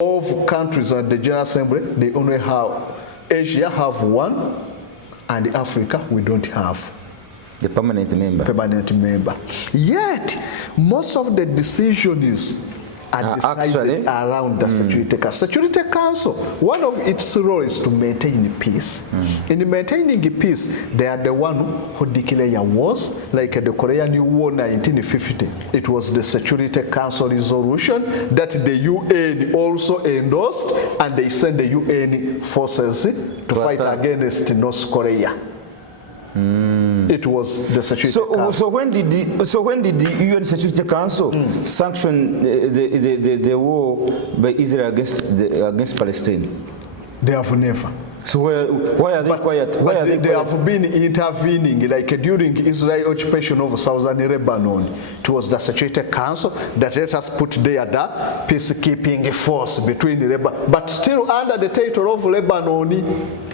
of countries at the General Assembly, they only have, Asia have one, and Africa we don't have. The permanent member. Permanent member. Yet, most of the decisions are decided around the Security Council. Security Council, one of its roles is to maintain peace. In maintaining peace, they are the one who declare wars, like the Korean War 1950. It was the Security Council resolution that the UN also endorsed, and they sent the UN forces to fight against North Korea. It was the Security Council. So when did the UN Security Council sanction the war by Israel against Palestine? They have never. So why are they quiet? They have been intervening, like during Israel occupation of southern Lebanon. It was the Security Council that let us put there the peacekeeping force between Lebanon, but still under the title of Lebanon.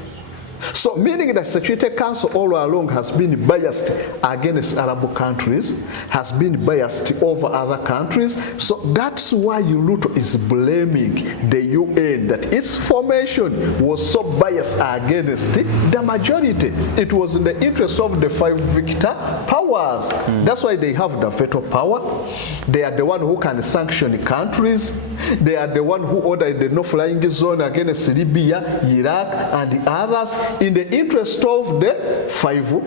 So meaning that Security Council all along has been biased against Arab countries, has been biased over other countries. So that's why Ruto is blaming the UN that its formation was so biased against the majority. It was in the interest of the 5 victor powers. That's why they have the veto power. They are the one who can sanction countries. They are the one who ordered the no-flying zone against Libya, Iraq, and the others, in the interest of the 5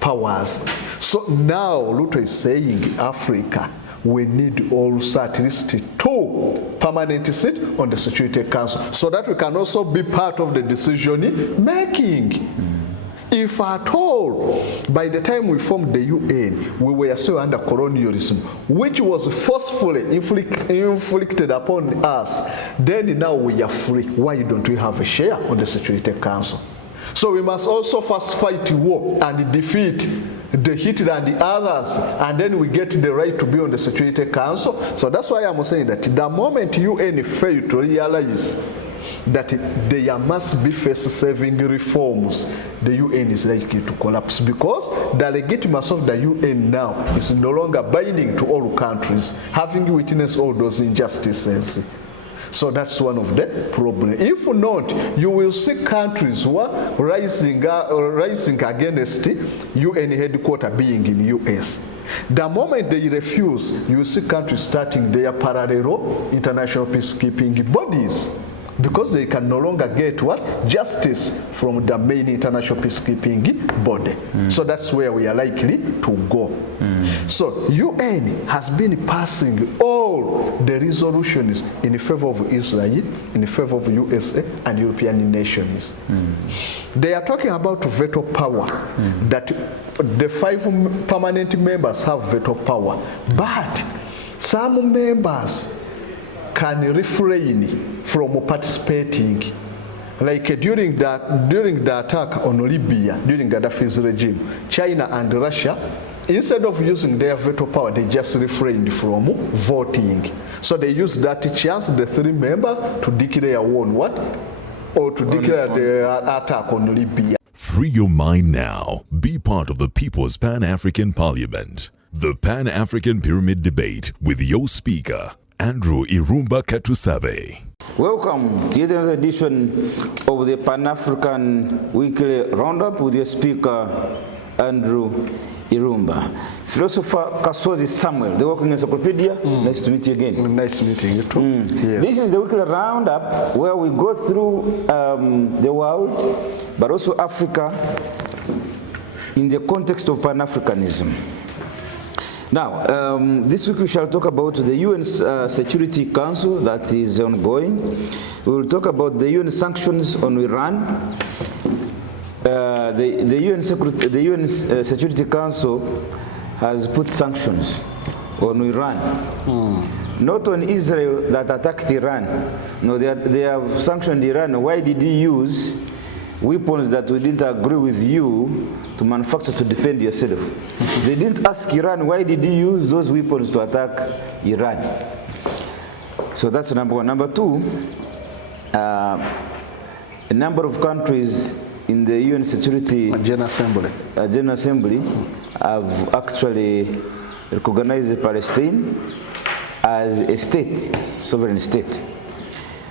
powers. So now Ruto is saying Africa, we need also at least 2 permanent seats on the Security Council so that we can also be part of the decision making. If at all, by the time we formed the UN, we were still under colonialism, which was forcefully inflicted upon us, then now we are free. Why don't we have a share on the Security Council? So we must also first fight war and defeat the Hitler and the others, and then we get the right to be on the Security Council. So that's why I'm saying that the moment UN fail to realize that there must be face-saving reforms, the UN is likely to collapse, because the legitimacy of the UN now is no longer binding to all countries, having witnessed all those injustices. So that's one of the problems. If not, you will see countries who are rising against UN headquarters being in US. The moment they refuse, you will see countries starting their parallel international peacekeeping bodies, because they can no longer get what? Justice from the main international peacekeeping body. So that's where we are likely to go. So UN has been passing all the resolutions in favor of Israel, in favor of USA and European nations. They are talking about veto power, that the 5 permanent members have veto power, but some members can refrain from participating. Like during the attack on Libya, during Gaddafi's regime, China and Russia, instead of using their veto power, they just refrained from voting. So they used that chance, the 3 members, to declare war on what? Or to declare the attack on Libya. Free your mind now. Be part of the People's Pan-African Parliament. The Pan-African Pyramid Debate with your speaker, Andrew Irumba Katusabe. Welcome to yet another edition of the Pan-African Weekly Roundup with your speaker, Andrew Irumba. Philosopher Kasozi Samuel, the Working Encyclopedia. Nice to meet you again. Nice meeting you too. Yes. This is the Weekly Roundup where we go through the world, but also Africa in the context of Pan-Africanism. Now, this week we shall talk about the UN Security Council that is ongoing. We will talk about the UN sanctions on Iran. The UN Security Council has put sanctions on Iran. Not on Israel that attacked Iran. No, they have sanctioned Iran. Why did he use weapons that we didn't agree with you to manufacture to defend yourself? They didn't ask Iran, why did he use those weapons to attack Iran? So that's number 1. Number 2, a number of countries in the UN Security General Assembly have actually recognized Palestine as a state, sovereign state.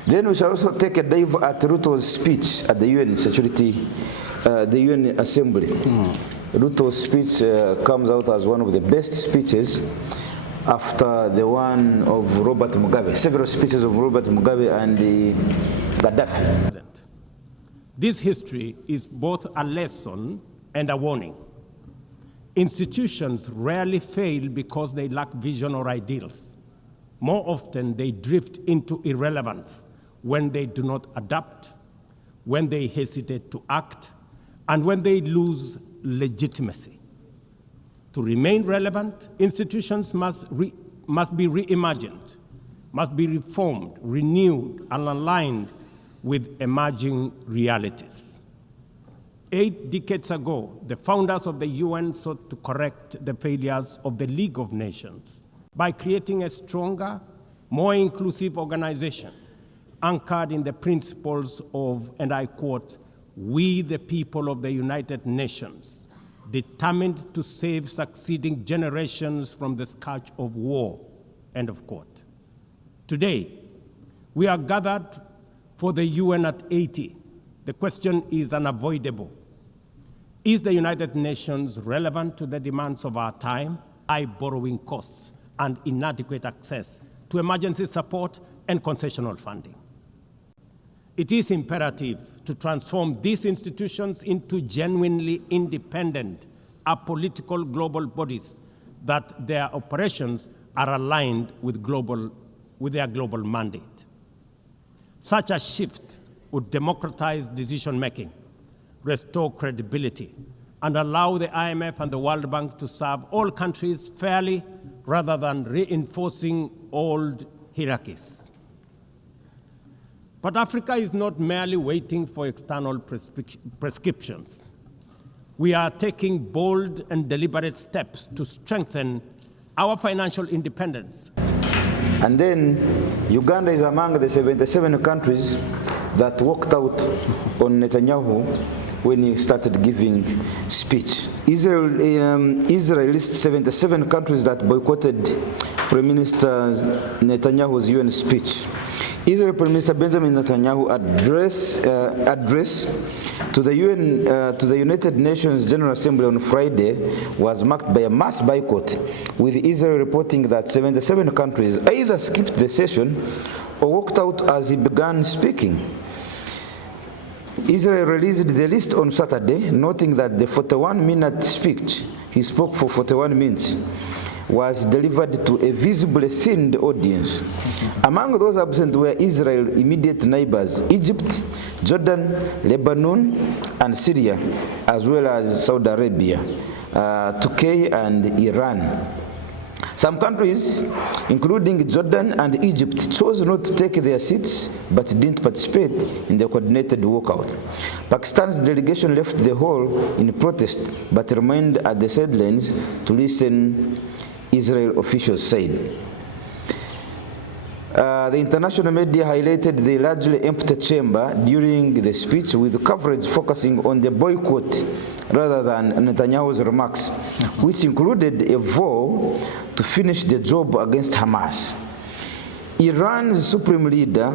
Then we shall also take a dive at Ruto's speech at the UN the UN Assembly. Ruto's speech comes out as one of the best speeches after the one of Robert Mugabe, several speeches of Robert Mugabe and Gaddafi. This history is both a lesson and a warning. Institutions rarely fail because they lack vision or ideals. More often, they drift into irrelevance when they do not adapt, when they hesitate to act, and when they lose legitimacy. To remain relevant, institutions must be reimagined, must be reformed, renewed, and aligned with emerging realities. 8 decades ago, the founders of the UN sought to correct the failures of the League of Nations by creating a stronger, more inclusive organization anchored in the principles of, and I quote, "We the people of the United Nations, determined to save succeeding generations from the scourge of war," end of quote. Today, we are gathered for the UN at 80. The question is unavoidable. Is the United Nations relevant to the demands of our time? High borrowing costs and inadequate access to emergency support and concessional funding. It is imperative to transform these institutions into genuinely independent, apolitical global bodies that their operations are aligned with their global mandate. Such a shift would democratize decision-making, restore credibility, and allow the IMF and the World Bank to serve all countries fairly rather than reinforcing old hierarchies. But Africa is not merely waiting for external prescriptions. We are taking bold and deliberate steps to strengthen our financial independence. And then Uganda is among the 77 countries that walked out on Netanyahu when he started giving speech. Israel lists 77 countries that boycotted Prime Minister Netanyahu's UN speech. Israel Prime Minister Benjamin Netanyahu address to the United Nations General Assembly on Friday was marked by a mass boycott, with Israel reporting that 77 countries either skipped the session or walked out as he began speaking. Israel released the list on Saturday, noting that the 41-minute speech, he spoke for 41 minutes, was delivered to a visibly thinned audience. Among those absent were Israel's immediate neighbors, Egypt, Jordan, Lebanon, and Syria, as well as Saudi Arabia, Turkey, and Iran. Some countries, including Jordan and Egypt, chose not to take their seats but didn't participate in the coordinated walkout. Pakistan's delegation left the hall in protest but remained at the sidelines to listen, Israel officials said. The international media highlighted the largely empty chamber during the speech, with coverage focusing on the boycott rather than Netanyahu's remarks, which included a vow to finish the job against Hamas. Iran's supreme leader,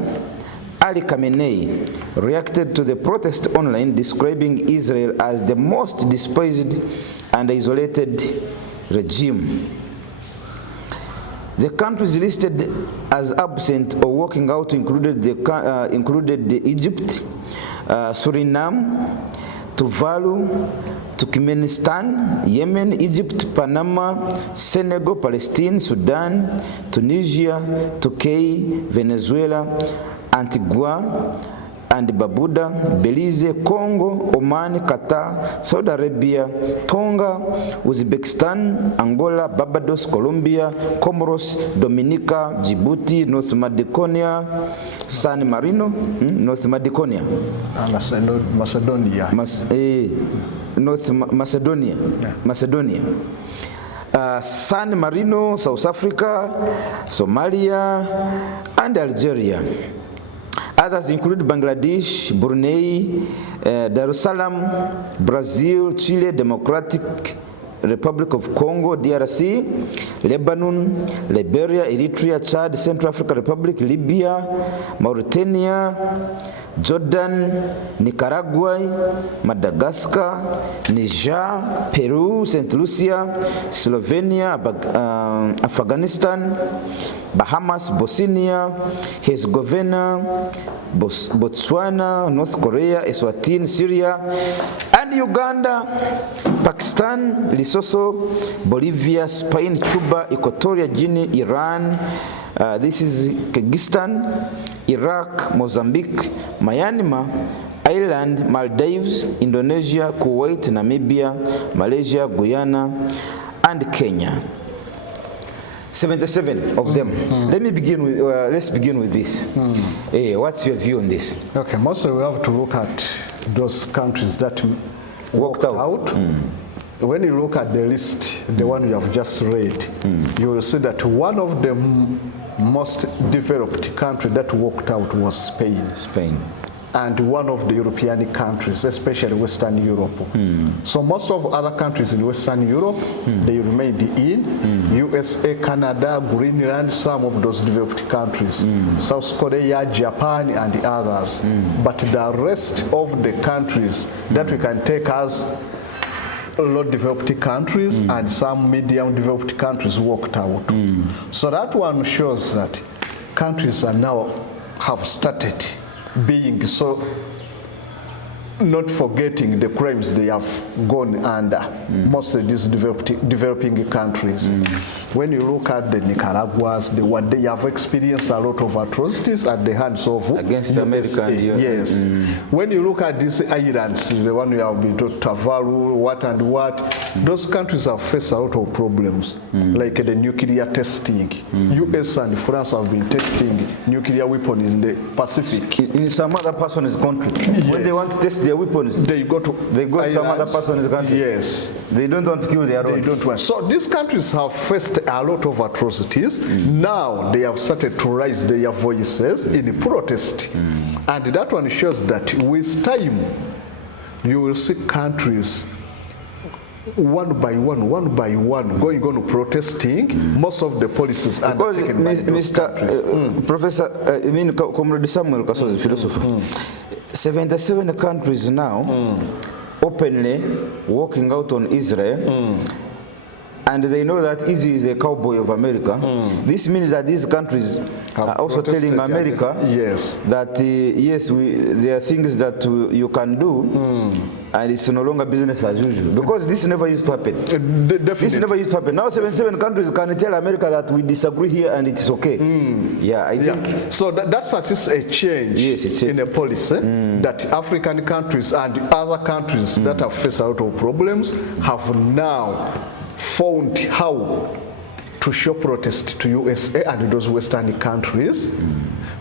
Ali Khamenei, reacted to the protest online, describing Israel as the most despised and isolated regime. The countries listed as absent or walking out included Egypt, Suriname, Tuvalu, Turkmenistan, Yemen, Egypt, Panama, Senegal, Palestine, Sudan, Tunisia, Turkey, Venezuela, Antigua and Barbuda, Belize, Congo, Oman, Qatar, Saudi Arabia, Tonga, Uzbekistan, Angola, Barbados, Colombia, Comoros, Dominica, Djibouti, North Macedonia, San Marino, North Macedonia, North Macedonia, Macedonia, San Marino, South Africa, Somalia, and Algeria. Others include Bangladesh, Brunei, Dar es Salaam, Brazil, Chile, Democratic Republic of Congo, DRC, Lebanon, Liberia, Eritrea, Chad, Central African Republic, Libya, Mauritania, Jordan, Nicaragua, Madagascar, Niger, Peru, St. Lucia, Slovenia, Afghanistan, Bahamas, Bosnia, Herzegovina, Botswana, North Korea, Eswatini, Syria, and Uganda, Pakistan, Lesotho, Bolivia, Spain, Cuba, Equatorial Guinea, Iran, this is Kyrgyzstan, Iraq, Mozambique, Myanmar, Ireland, Maldives, Indonesia, Kuwait, Namibia, Malaysia, Guyana, and Kenya. 77 of them. Let's begin with this. What's your view on this? Okay, mostly we have to look at those countries that walked out. When you look at the list, the one you have just read, you will see that one of the most developed countries that walked out was Spain. And one of the European countries, especially Western Europe. So most of other countries in Western Europe, they remained in USA, Canada, Greenland, some of those developed countries, South Korea, Japan, and the others. But the rest of the countries that we can take as low developed countries and some medium developed countries walked out. So that one shows that countries are now have started being so, not forgetting the crimes they have gone under, most of these developing countries. When you look at the Nicaraguas, they have experienced a lot of atrocities at the hands of against America and yes. When you look at these islands, the one we have been to Tuvalu, what, those countries have faced a lot of problems, like the nuclear testing. US and France have been testing nuclear weapons in the Pacific. In some other person's country, when they want to test their weapons, they go to some other person's country. Yes. They don't want to kill their own. They don't want. So these countries have faced a lot of atrocities. Now they have started to raise their voices in protest. And that one shows that with time, you will see countries one by one going on protesting most of the policies undertaken by those countries. Professor, Comrade Samuel Kasozi, philosopher, 77 countries now openly walking out on Israel, and they know that Israel is a cowboy of America. This means that these countries are also telling America that yes, there are things that you can do, and it's no longer business as usual. Because this never used to happen. This never used to happen. Now 77 countries can tell America that we disagree here and it is okay. I think. So that's at least a change in a policy that African countries and other countries that have faced a lot of problems have now found how to show protest to USA and those Western countries,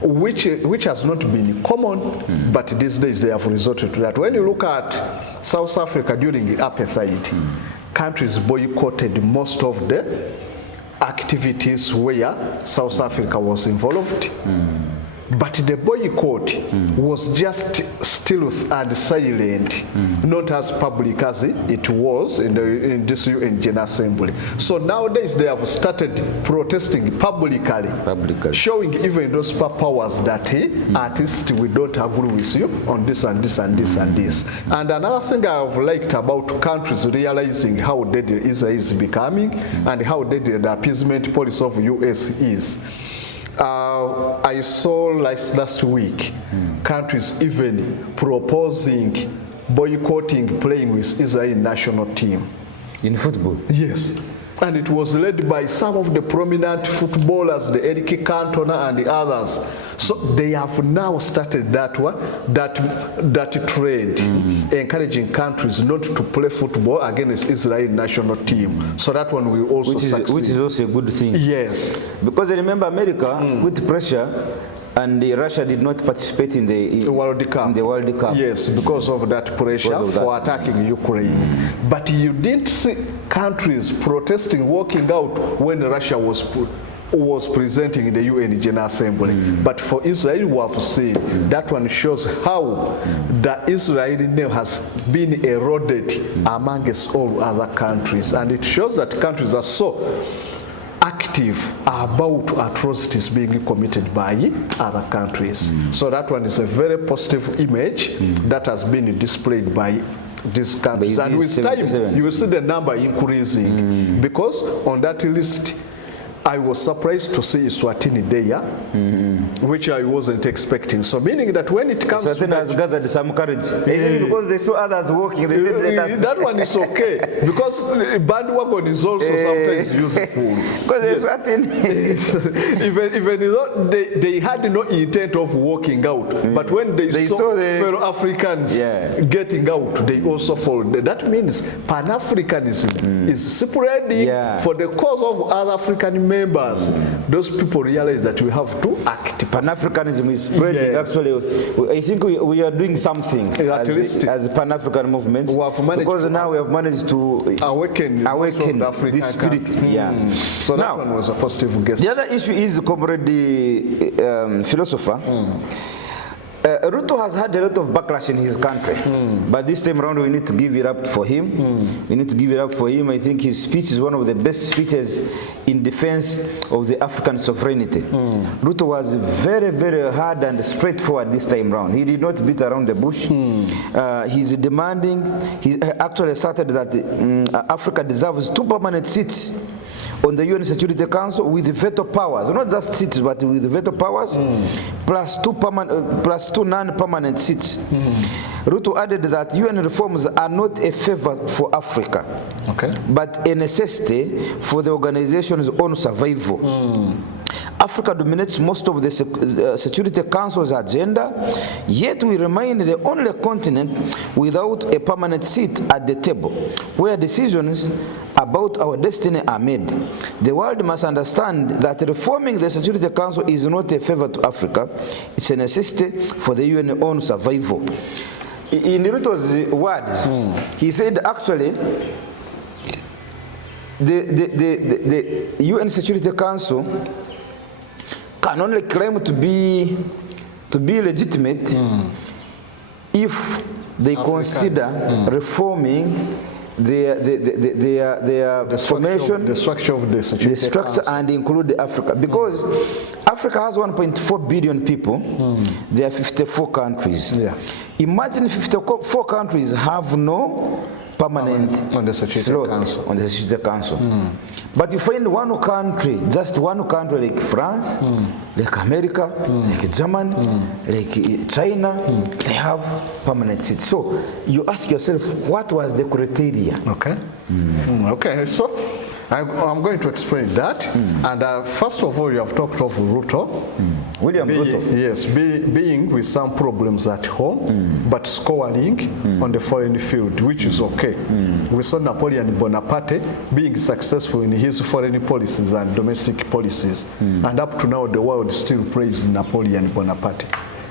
which has not been common, but these days they have resorted to that. When you look at South Africa during the apartheid, countries boycotted most of the activities where South Africa was involved. But the boycott was just stealth and silent, not as public as it was in this UN General Assembly. So nowadays they have started protesting publicly. Showing even those powers that at least we don't agree with you on this and this and this and this. And another thing I have liked about countries realizing how deadly Israel is becoming and how deadly the appeasement policy of US is. I saw last week countries even proposing boycotting playing with Israel national team. In football? Yes. And it was led by some of the prominent footballers, the Eric Cantona and the others. So they have now started that trend, encouraging countries not to play football against Israel national team. So that one will also succeed. Which is also a good thing. Yes. Because remember America with pressure, and Russia did not participate in the World Cup. Yes, because of that pressure for attacking Ukraine. But you didn't see countries protesting, walking out when Russia was was presenting in the UN General Assembly. But for Israel, we have seen that one shows how the Israeli name has been eroded amongst all other countries. And it shows that countries are so active about atrocities being committed by other countries. So that one is a very positive image that has been displayed by these countries. And with time, you will see the number increasing. Because on that list, I was surprised to see Eswatini there, which I wasn't expecting. So meaning that when it comes Eswatini has gathered some courage. Because they saw others walking, they said, let us. That one is okay. Because bandwagon is also sometimes useful. Because Eswatini, even though they had no intent of walking out, but when they saw the fellow Africans getting out, they also followed. That means Pan-Africanism is spreading for the cause of other African members. Those people realize that we have to act. Pan-Africanism is spreading. Actually, I think we are doing something as a Pan-African movement. Because now we have managed to awaken this spirit. So that one was a positive guess. The other issue is, comrade philosopher, Ruto has had a lot of backlash in his country, but this time around we need to give it up for him. We need to give it up for him. I think his speech is one of the best speeches in defense of the African sovereignty. Ruto was very, very hard and straightforward this time around. He did not beat around the bush. He's demanding, he actually asserted that Africa deserves 2 permanent seats on the UN Security Council with veto powers, not just seats, but with veto powers, plus 2 non-permanent seats. Ruto added that UN reforms are not a favor for Africa, but a necessity for the organization's own survival. Africa dominates most of the Security Council's agenda, yet we remain the only continent without a permanent seat at the table, where decisions about our destiny are made. The world must understand that reforming the Security Council is not a favor to Africa, it's a necessity for the UN own survival. In Ruto's words, he said actually, the UN Security Council can only claim to be legitimate if they consider reforming their formation, the structure of the Security Council, and include Africa, because Africa has 1.4 billion people. There are 54 countries. Imagine 54 countries have no permanent on the Security Council. On the Security Council. But you find one country, just one country like France, like America, like Germany, like China, they have permanent seats. So you ask yourself, what was the criteria? Okay, so I'm going to explain that. And first of all, you have talked of Ruto. William Ruto. Yes, being with some problems at home, but scoring on the foreign field, which is okay. We saw Napoleon Bonaparte being successful in his foreign policies and domestic policies. And up to now, the world still praises Napoleon Bonaparte.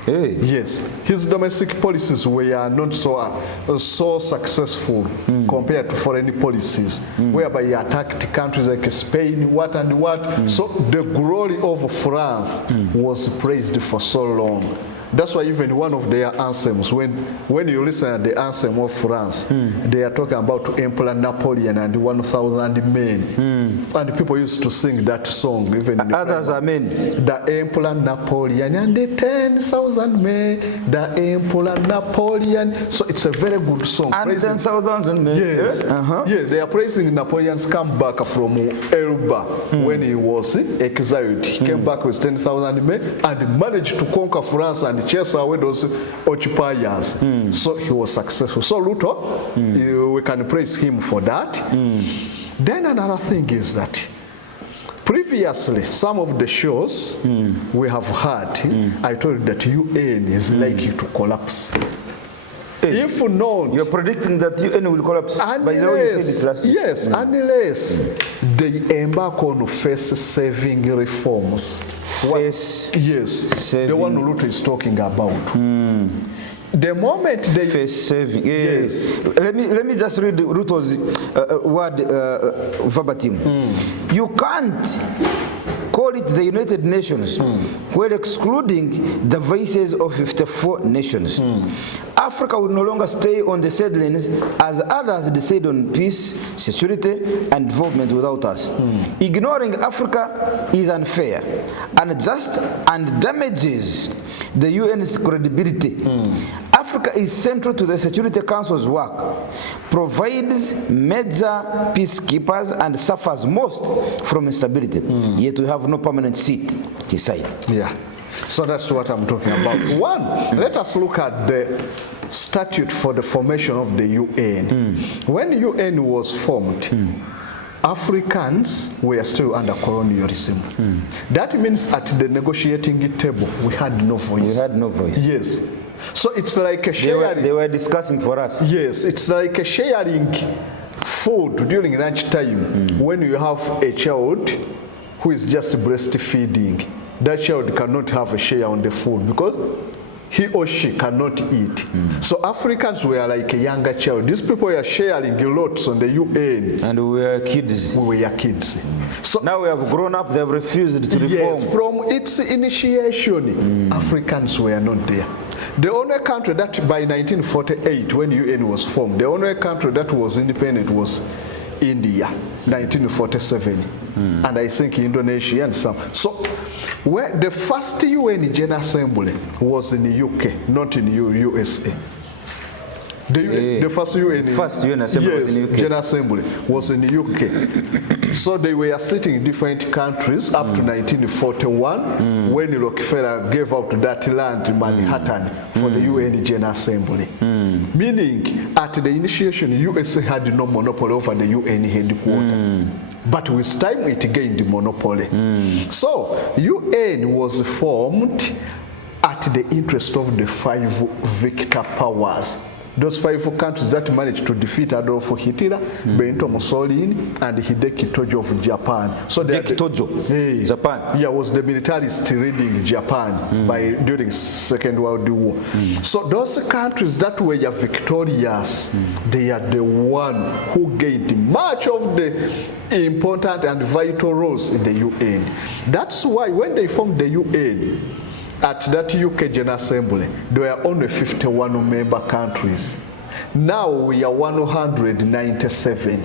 Yes, his domestic policies were not so successful compared to foreign policies, whereby he attacked countries like Spain, what and what. So the glory of France was praised for so long. That's why even one of their anthems, when you listen to the anthem of France, they are talking about Emperor Napoleon and 1,000 men. And people used to sing that song. Even others are men. The Emperor Napoleon and the 10,000 men. The Emperor Napoleon. So it's a very good song. And 10,000 men. Yes. Yes, they are praising Napoleon's comeback from Elba when he was exiled. He came back with 10,000 men and managed to conquer France and chase away those occupiers. So he was successful. So Ruto, we can praise him for that. Then another thing is that previously, some of the shows we have had, I told you that UN is likely to collapse. If not, you're predicting that UN will collapse. Unless, yes, unless they embark on face-saving reforms. The one Ruto is talking about. The moment they face-saving, yes. Let me just read Ruto's word verbatim. You can't call it the United Nations, while excluding the voices of 54 nations. Africa will no longer stay on the sidelines as others decide on peace, security, and development without us. Ignoring Africa is unfair, unjust, and damages the UN's credibility. Africa is central to the Security Council's work, provides major peacekeepers, and suffers most from instability. Yet we have no permanent seat, he said. Yeah. So that's what I'm talking about. One, let us look at the statute for the formation of the UN. When the UN was formed, Africans were still under colonialism. That means at the negotiating table, we had no voice. We had no voice. Yes. So it's like a sharing. They were discussing for us. Yes, it's like a sharing food during lunchtime. When you have a child who is just breastfeeding, that child cannot have a share on the food because he or she cannot eat. So Africans were like a younger child. These people were sharing lots on the UN. And we were kids. We were kids. So now we have grown up, they have refused to reform. Yes, from its initiation, Africans were not there. The only country that by 1948, when UN was formed, the only country that was independent was India, 1947. And I think Indonesia and some. So where the first UN General Assembly was in the UK, not in the USA. The first UN Assembly was in the UK. General Assembly was in the UK. So they were sitting in different countries up to 1941 when Rockefeller gave out that land in Manhattan for the UN General Assembly. Meaning, at the initiation, USA had no monopoly over the UN headquarters. But with time, it gained the monopoly. So, UN was formed at the interest of the 5 victor powers. Those 5 countries that managed to defeat Adolf Hitler, Benito Mussolini, and Hideki Tojo of Japan. So Hideki Tojo, Japan. Yeah, was the militarist leading Japan during Second World War. So those countries that were victorious, they are the one who gained much of the important and vital roles in the UN. That's why when they formed the UN, at that UK General Assembly, there were only 51 member countries. Now we are 197.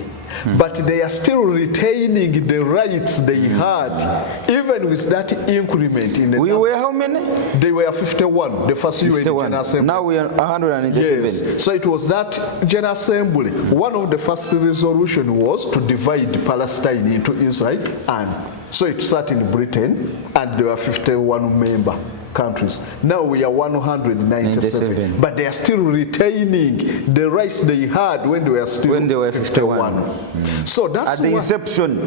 But they are still retaining the rights they had, even with that increment in the We were how many? They were 51, the first 51. UN General Assembly. Now we are 197. Yes. So it was that General Assembly. One of the first resolution was to divide Palestine into Israel, and so it started in Britain, and there were 51 member countries. Now we are 197, but they are still retaining the rights they had when they were still 51. So that's at the inception.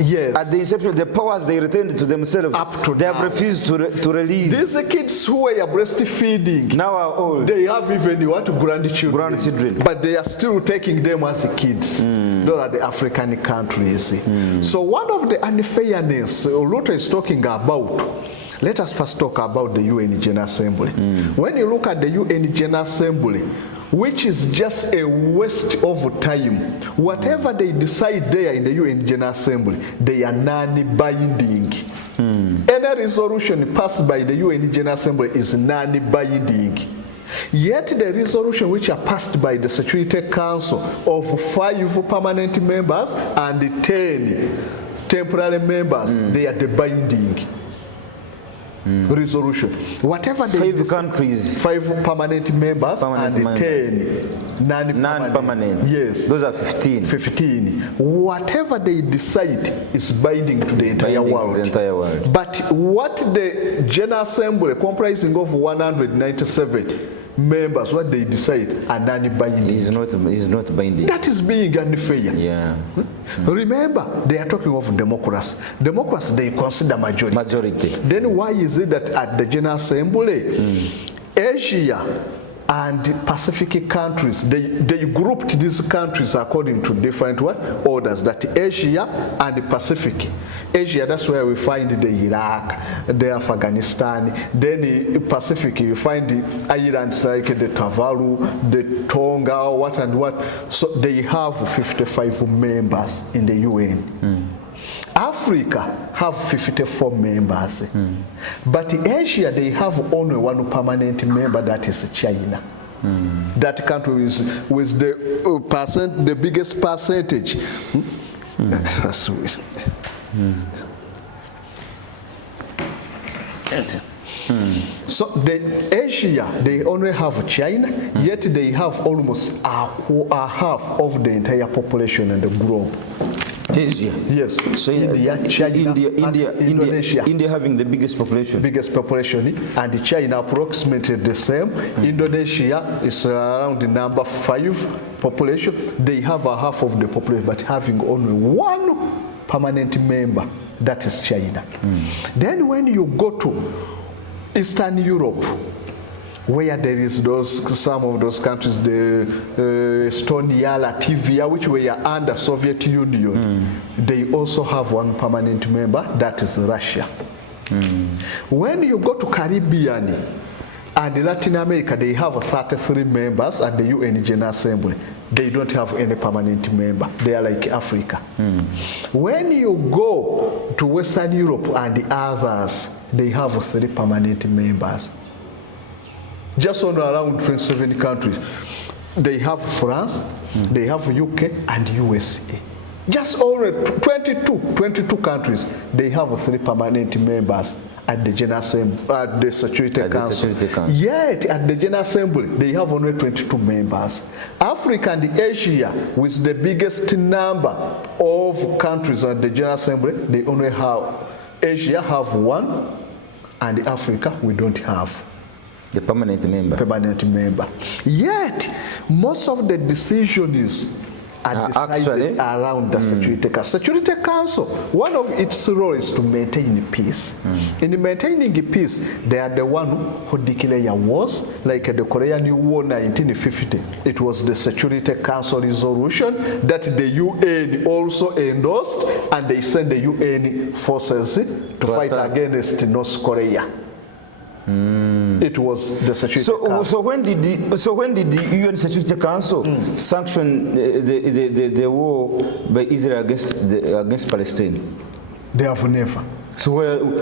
Yes. At the inception, the powers they retained to themselves. Up to they now. have refused to release. These kids who were breastfeeding now are old. They have even grandchildren. Grandchildren. But they are still taking them as kids. Those are the African countries. So one of the unfairness Ruto is talking about. Let us first talk about the UN General Assembly. When you look at the UN General Assembly, which is just a waste of time, whatever they decide there in the UN General Assembly, they are non-binding. Any resolution passed by the UN General Assembly is non-binding. Yet the resolution which are passed by the Security Council of 5 permanent members and 10 temporary members, they are the binding resolution. Whatever they 5 countries, 5 permanent members and 10 non-permanent. Yes. Those are 15. 15. Whatever they decide is binding to the entire world. But what the General Assembly, comprising of 197 members, what they decide are non-binding. Is not binding. That is being unfair. Yeah. Remember, they are talking of democracy. Democracy, they consider majority. Then why is it that at the General Assembly, Asia and Pacific countries, they grouped these countries according to different orders, that Asia and the Pacific. Asia, that's where we find the Iraq, the Afghanistan. Then in Pacific, you find the islands like the Tuvalu, the Tonga, what and what. So they have 55 members in the UN. Africa have 54 members. But Asia, they have only one permanent member, that is China. That country is with the biggest percentage. So the Asia, they only have China, yet they have almost a half of the entire population in the globe. Asia. Yes. So India, China, Indonesia. India having the biggest population. Biggest population, and China approximately the same. Indonesia is around the number 5 population. They have a half of the population, but having only one permanent member, that is China. Then when you go to Eastern Europe, where there is some of those countries, the Estonia, Latvia, which were under Soviet Union, they also have one permanent member, that is Russia. When you go to Caribbean and Latin America, they have 33 members at the UN General Assembly. They don't have any permanent member. They are like Africa. When you go to Western Europe and the others, they have 3 permanent members. Just on around 27 countries. They have France, they have UK and USA. Just only 22 countries, they have 3 permanent members at the General Assembly, at the Security Council. Yet at the General Assembly, they have only 22 members. Africa and Asia, with the biggest number of countries at the General Assembly, they only have, Asia have 1, and Africa we don't have. The permanent member. Permanent member. Yet, most of the decisions are decided around the Security Council. Security Council, one of its roles is to maintain peace. In maintaining peace, they are the one who declare wars, like the Korean War 1950. It was the Security Council resolution that the UN also endorsed, and they sent the UN forces to fight against North Korea. It was the Security Council. So when did the UN Security Council sanction the war by Israel against Palestine? They have never. So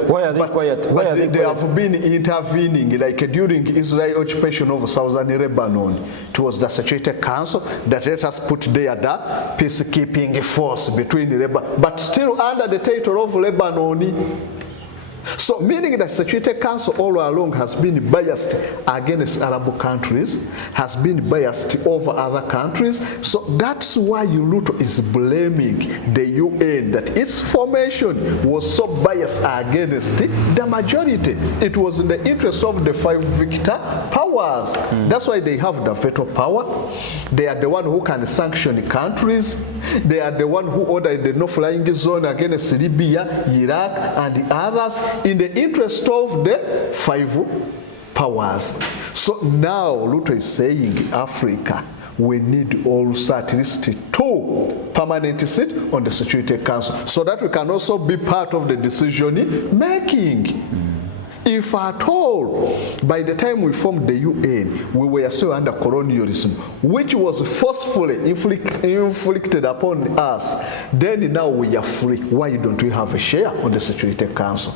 why are they quiet? Why are they quiet? Have been intervening, like during Israel occupation of southern Lebanon. It was the Security Council that let us put there the peacekeeping force between Lebanon, but still under the title of Lebanon. So meaning that Security Council all along has been biased against Arab countries, has been biased over other countries. So that's why Ruto is blaming the UN that its formation was so biased against the majority. It was in the interest of the 5 victor powers. That's why they have the veto power. They are the one who can sanction countries. They are the one who ordered the no-flying zone against Libya, Iraq, and the others, in the interest of the 5 powers. So now Ruto is saying Africa, we need also at least 2 permanent seats on the Security Council so that we can also be part of the decision making. If at all, by the time we formed the UN, we were still under colonialism, which was forcefully inflicted upon us, then now we are free. Why don't we have a share on the Security Council?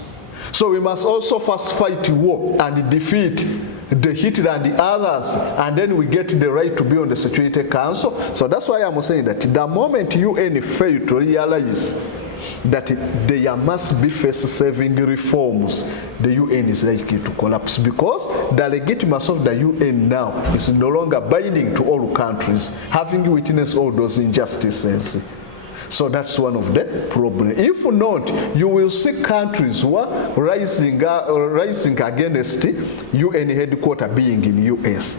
So we must also first fight war and defeat the Hitler and the others, and then we get the right to be on the Security Council. So that's why I'm saying that the moment UN fail to realize that there must be face-saving reforms, the UN is likely to collapse, because the legitimacy of the UN now is no longer binding to all countries, having witnessed all those injustices. So that's one of the problems. If not, you will see countries who are rising against UN headquarters being in US.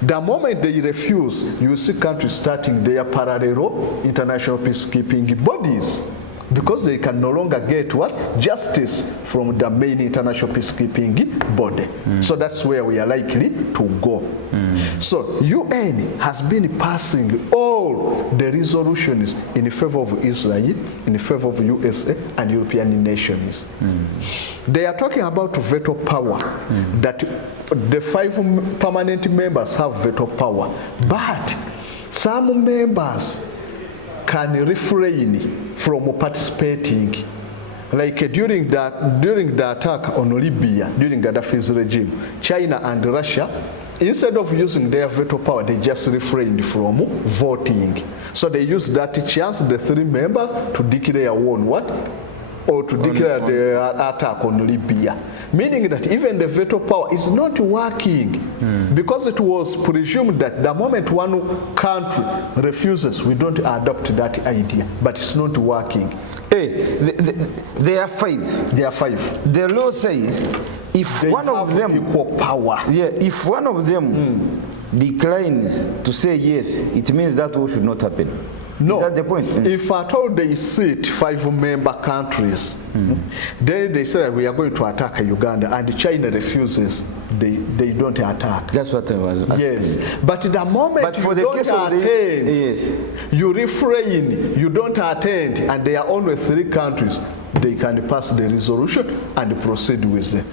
The moment they refuse, you will see countries starting their parallel international peacekeeping bodies, because they can no longer get justice from the main international peacekeeping body. So that's where we are likely to go. So UN has been passing all the resolutions in favor of Israel, in favor of USA and European nations. They are talking about veto power, that the 5 permanent members have veto power, but some members can refrain from participating Like during the attack on Libya, during Gaddafi's regime, China and Russia, instead of using their veto power, they just refrained from voting. So they used that chance, the 3 members, to declare war on what? Or to declare the attack on Libya. Meaning that even the veto power is not working because it was presumed that the moment one country refuses, we don't adopt that idea, but it's not working. Hey, there are 5. There are 5. The law says if They one of have them equal power. Yeah, if one of them declines to say yes, it means that war should not happen. No, is that the point? If at all they sit 5-member countries, then they say we are going to attack Uganda, and China refuses, they don't attack. That's what I was asking. Yes, but the moment But for you the don't case of attend, yes, you refrain, you don't attend, and there are only 3 countries, they can pass the resolution and proceed with them.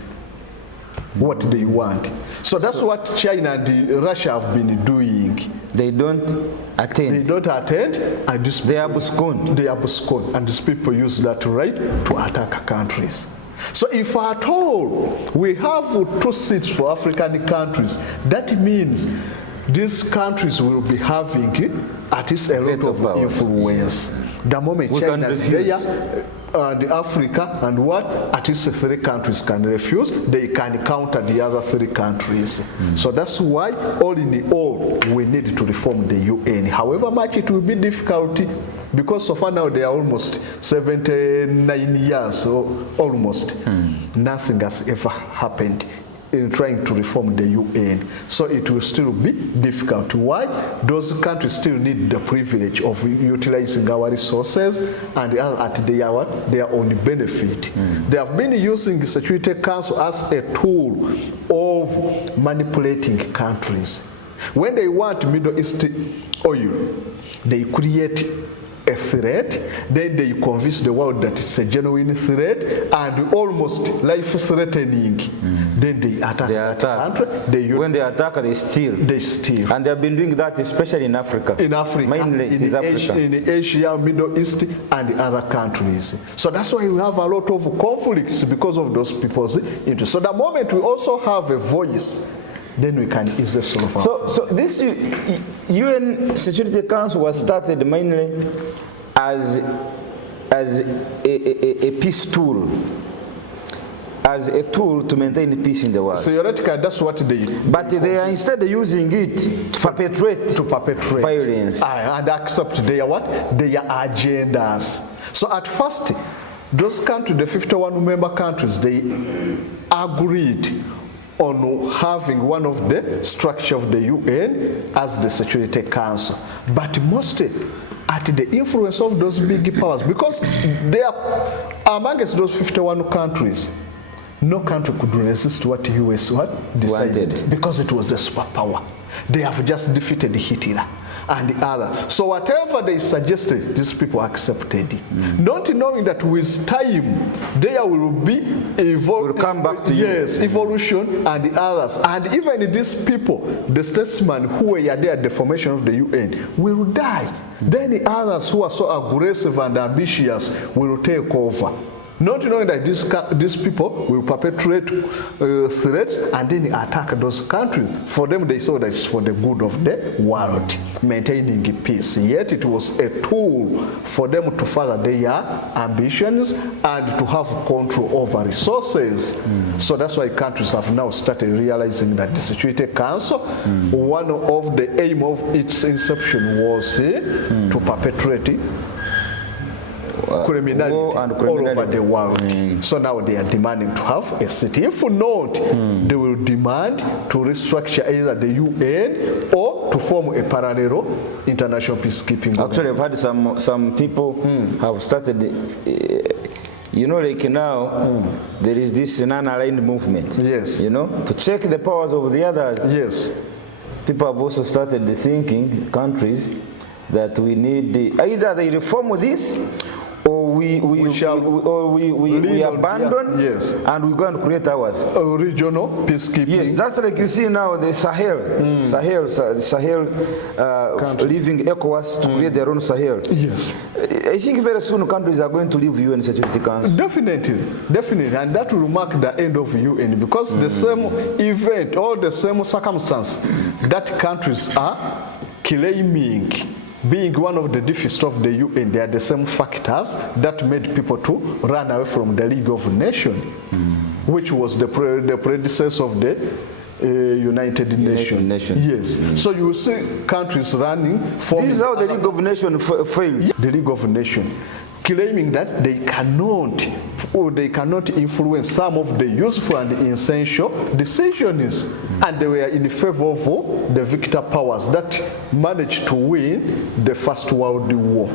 What they want. So that's what China and Russia have been doing. they don't attend. They don't attend, and these They people, abscond. They abscond, and these people use that right to attack countries. So if at all we have 2 seats for African countries, that means these countries will be having at least a lot Veto of powers. influence. The moment We China can is refuse. there, and Africa and what? At least 3 countries can refuse, they can counter the other 3 countries. So that's why, all in all, we need to reform the UN. However much it will be difficult, because so far now they are almost 79 years, so almost nothing has ever happened in trying to reform the UN. So it will still be difficult. Why? Those countries still need the privilege of utilizing our resources and at their own benefit. They have been using the Security Council as a tool of manipulating countries. When they want Middle East oil, they create a threat, then they convince the world that it's a genuine threat and almost life-threatening. Then they attack that country. When they attack, they steal. They steal. And they have been doing that, especially in Africa. In Africa, mainly it is Africa. in Asia, Middle East, and other countries. So that's why we have a lot of conflicts because of those people's interests. So the moment we also have a voice, then we can easily solve our So this UN Security Council was started mainly as a peace tool, as a tool to maintain peace in the world. Theoretically, that's what they do. But they are instead using it to perpetrate violence. And accept their what? Their agendas. So at first, those countries, the 51 member countries, they agreed on having one of the structure of the UN as the Security Council, but mostly at the influence of those big powers, because they are amongst those 51 countries. No country could resist what the US decided, because it was the superpower. They have just defeated Hitler and the other. So whatever they suggested, these people accepted. Not knowing that with time there will be We'll come back to evolution and the others. And even these people, the statesmen who were there at the formation of the UN, will die. Then the others who are so aggressive and ambitious will take over. Not knowing that these people will perpetrate threats and then attack those countries. For them, they saw that it's for the good of the world, maintaining peace. Yet it was a tool for them to further their ambitions and to have control over resources. So that's why countries have now started realizing that the Security Council, one of the aim of its inception was to perpetrate criminality all over the world. So now they are demanding to have a city. If not, they will demand to restructure either the UN or to form a parallel international peacekeeping. Actually, I've had some people have started, you know, like now, there is this non-aligned movement. Yes. You know, to check the powers of the others. Yes. People have also started thinking, countries, that we need either they reform this, or we abandon, and we're going to create ours. Regional peacekeeping. Yes, that's like you see now the Sahel leaving ECOWAS to create their own Sahel. Yes. I think very soon countries are going to leave UN Security Council. Definitely, definitely, and that will mark the end of UN, because the same event or the same circumstance that countries are claiming being one of the deficits of the UN, they are the same factors that made people to run away from the League of Nations, which was the predecessor of the United Nations. Yes. So you will see countries running for... This is how the League of Nations failed. The League of Nations, claiming that they cannot influence some of the useful and essential decisions, and they were in favor of the victor powers that managed to win the First World War.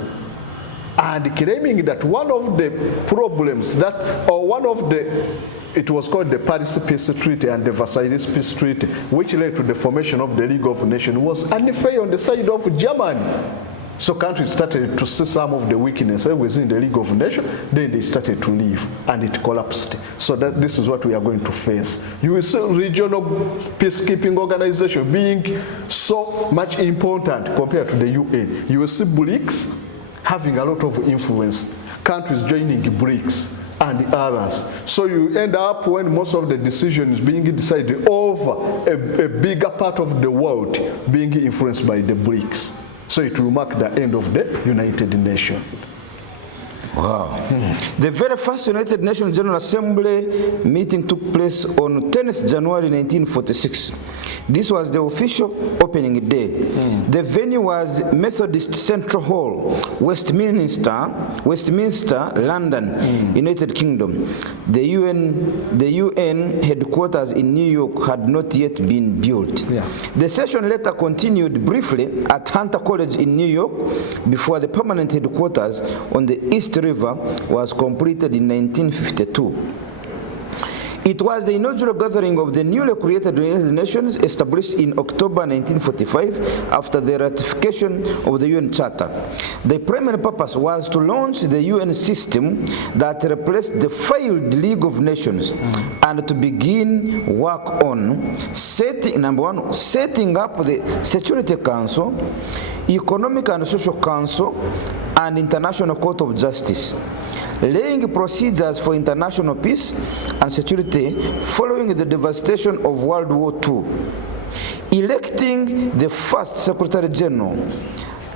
And claiming that one of the problems that, or one of the, it was called the Paris Peace Treaty and the Versailles Peace Treaty, which led to the formation of the League of Nations, was unfair on the side of Germany. So countries started to see some of the weaknesses within the League of Nations, then they started to leave, and it collapsed. So that this is what we are going to face. You will see regional peacekeeping organizations being so much important compared to the UN. You will see BRICS having a lot of influence, countries joining BRICS and others. So you end up when most of the decisions being decided over a bigger part of the world being influenced by the BRICS. So it will mark the end of the United Nations. Wow. The very first United Nations General Assembly meeting took place on 10th January 1946. This was the official opening day. The venue was Methodist Central Hall, Westminster, London, United Kingdom. The UN headquarters in New York had not yet been built. The session later continued briefly at Hunter College in New York before the permanent headquarters on the East River was completed in 1952. It was the inaugural gathering of the newly created United Nations, established in October 1945 after the ratification of the UN Charter. The primary purpose was to launch the UN system that replaced the failed League of Nations and to begin work on number one, setting up the Security Council, Economic and Social Council, and International Court of Justice, laying procedures for international peace and security following the devastation of World War II, electing the first Secretary General,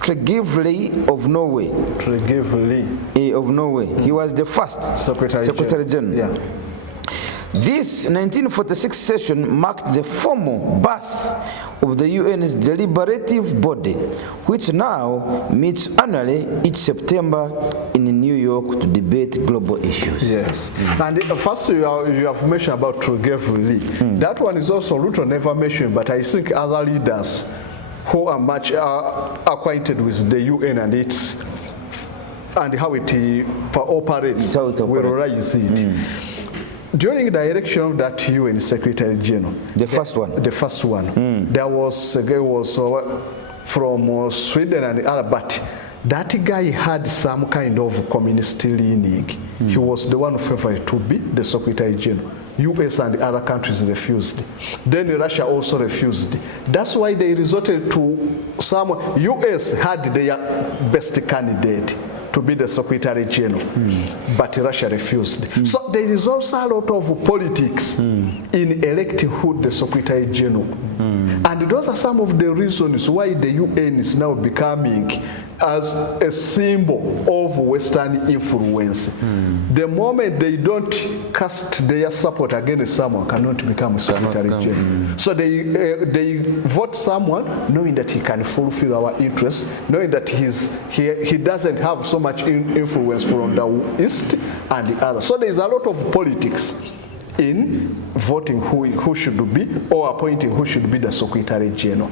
Trygve of Norway. Of Norway. He was the first Secretary General. Yeah. This 1946 session marked the formal birth of the UN's deliberative body, which now meets annually each September in New York to debate global issues. Yes. And first you have mentioned about Trygve. That one is also Ruto never mentioned, but I think other leaders who are much acquainted with the UN and its and how it operates will raise it. During the election of that UN Secretary General, the first one, there was a guy from Sweden and other, but that guy had some kind of communist leaning. He was the one favored to be the Secretary General. US and other countries refused. Then Russia also refused. That's why they resorted to US had their best candidate to be the Secretary General, but Russia refused. So there is also a lot of politics in electing who the Secretary General. And those are some of the reasons why the UN is now becoming as a symbol of Western influence. The moment they don't cast their support against someone, cannot become a Secretary General. So they vote someone knowing that he can fulfill our interests, knowing that he doesn't have so much influence from the East and the other. So there is a lot of politics in voting who should be or appointing who should be the Secretary General.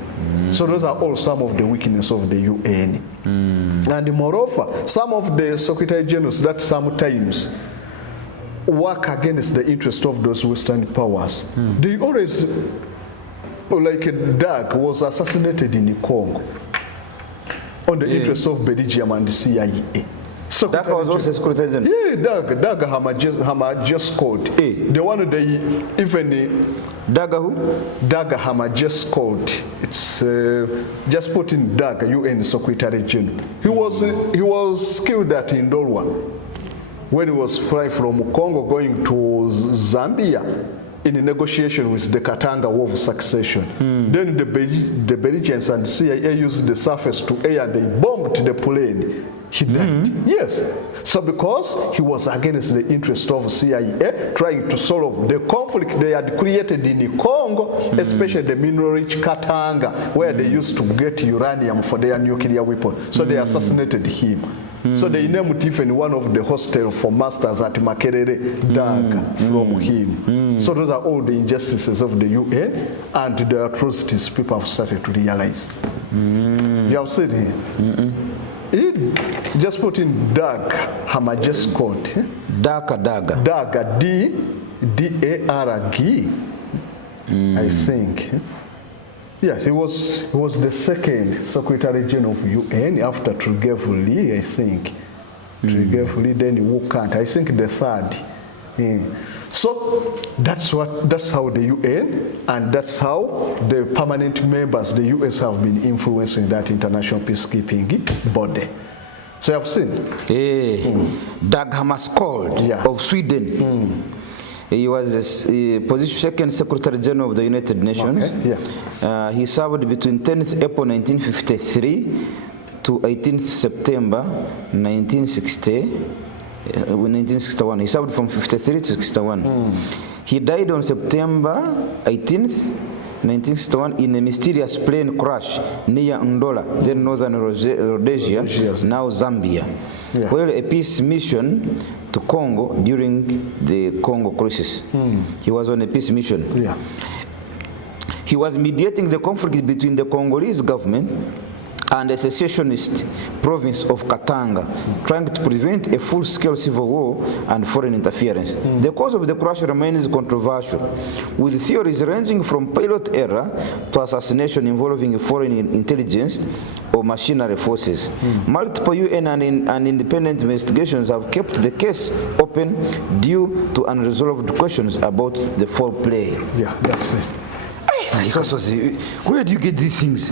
So those are all some of the weaknesses of the UN. And moreover, some of the Secretary Generals that sometimes work against the interest of those Western powers, they always, like Doug was assassinated in Congo on the interest of Belgium and the CIA. That was also Secretary General. Yeah, Doug Hama just called. The one they even Daga who? Daga Hama just called. It's just put in Daga, UN Secretary General. He was killed at Indolwa when he was flying from Congo going to Zambia in a negotiation with the Katanga War of Succession. Then the Belgians and CIA used the surface to air and they bombed the plane. He died. Yes. So because he was against the interest of CIA, trying to solve the conflict they had created in Congo, especially the mineral-rich Katanga, where they used to get uranium for their nuclear weapon. So they assassinated him. So they named even one of the hostel for masters at Makerere Daga from him. So those are all the injustices of the UN and the atrocities people have started to realize. You have seen here. He just put in Dag Hama just called. Daga. Daga, D-A-R-G, I think. Yeah, he was the second Secretary General of UN after Trigevuli, I think. Trigevuli, then Wukant, I think the third. So that's how the UN and that's how the permanent members, the US, have been influencing that international peacekeeping body. So you have seen. Dag Hammarskjöld of Sweden. He was the second Secretary General of the United Nations. He served between 10th April 1953 to 18th September 1961. He served from 53 to 61. He died on September 18th, 1961 in a mysterious plane crash near Ndola, then northern Rhodesia, now Zambia, while a peace mission to Congo during the Congo crisis. He was on a peace mission. He was mediating the conflict between the Congolese government and a secessionist province of Katanga, trying to prevent a full-scale civil war and foreign interference. The cause of the crash remains controversial, with theories ranging from pilot error to assassination involving foreign intelligence or machinery forces. Multiple UN and independent investigations have kept the case open due to unresolved questions about the foul play. Yeah, that's it. Where do you get these things?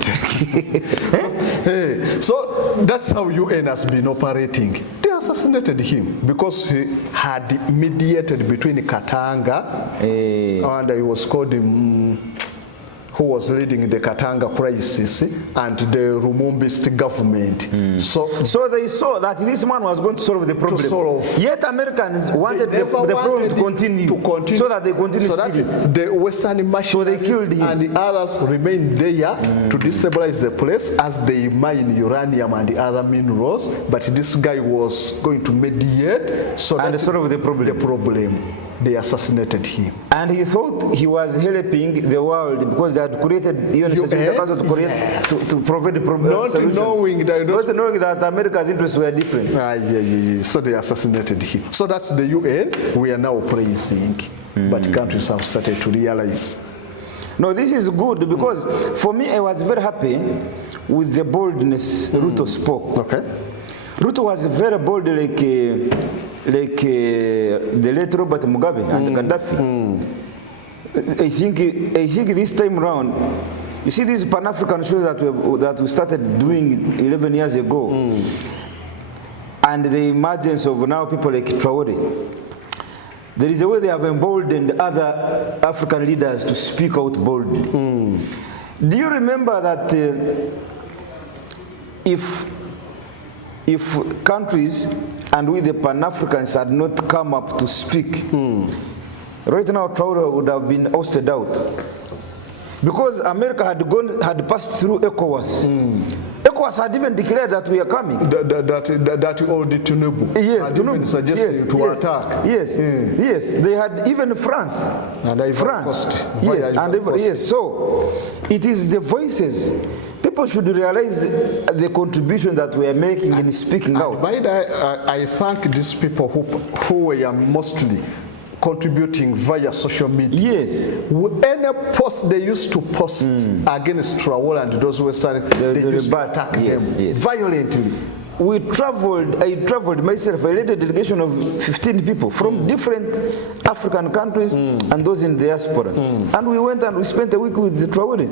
So that's how UN has been operating. They assassinated him because he had mediated between Katanga and he was called who was leading the Katanga crisis and the Rumumbist government. So they saw that this man was going to solve the problem. Yet Americans wanted the problem to continue so that they continue stealing. The Western so they killed him. And the others remained there to destabilize the place as they mine uranium and the other minerals. But this guy was going to mediate so and that solve the problem. They assassinated him. And he thought he was helping the world because they had created UN to provide the solutions. Not knowing that America's interests were different. So they assassinated him. So that's the UN we are now praising. But countries have started to realize. No, this is good because for me I was very happy with the boldness Ruto spoke. Okay. Ruto was very bold like the late Robert Mugabe and Gaddafi. I think this time around, you see these Pan-African shows that we started doing 11 years ago, and the emergence of now people like Traore. There is a way they have emboldened other African leaders to speak out boldly. Do you remember that if countries and we the Pan-Africans had not come up to speak, right now Traore would have been ousted out. Because America had passed through ECOWAS. ECOWAS had even declared that we are coming. That you ordered Tinubu. Yes, had even suggested to attack. Yes, yes. They had even France. And yes. So it is the voices. People should realize the contribution that we are making in speaking out. By that, I thank these people who were mostly contributing via social media. Yes. Any post they used to post against Traore and those Western, they used to attack them violently. I traveled myself, I led a delegation of 15 people from different African countries and those in diaspora. And we went and we spent a week with Traore.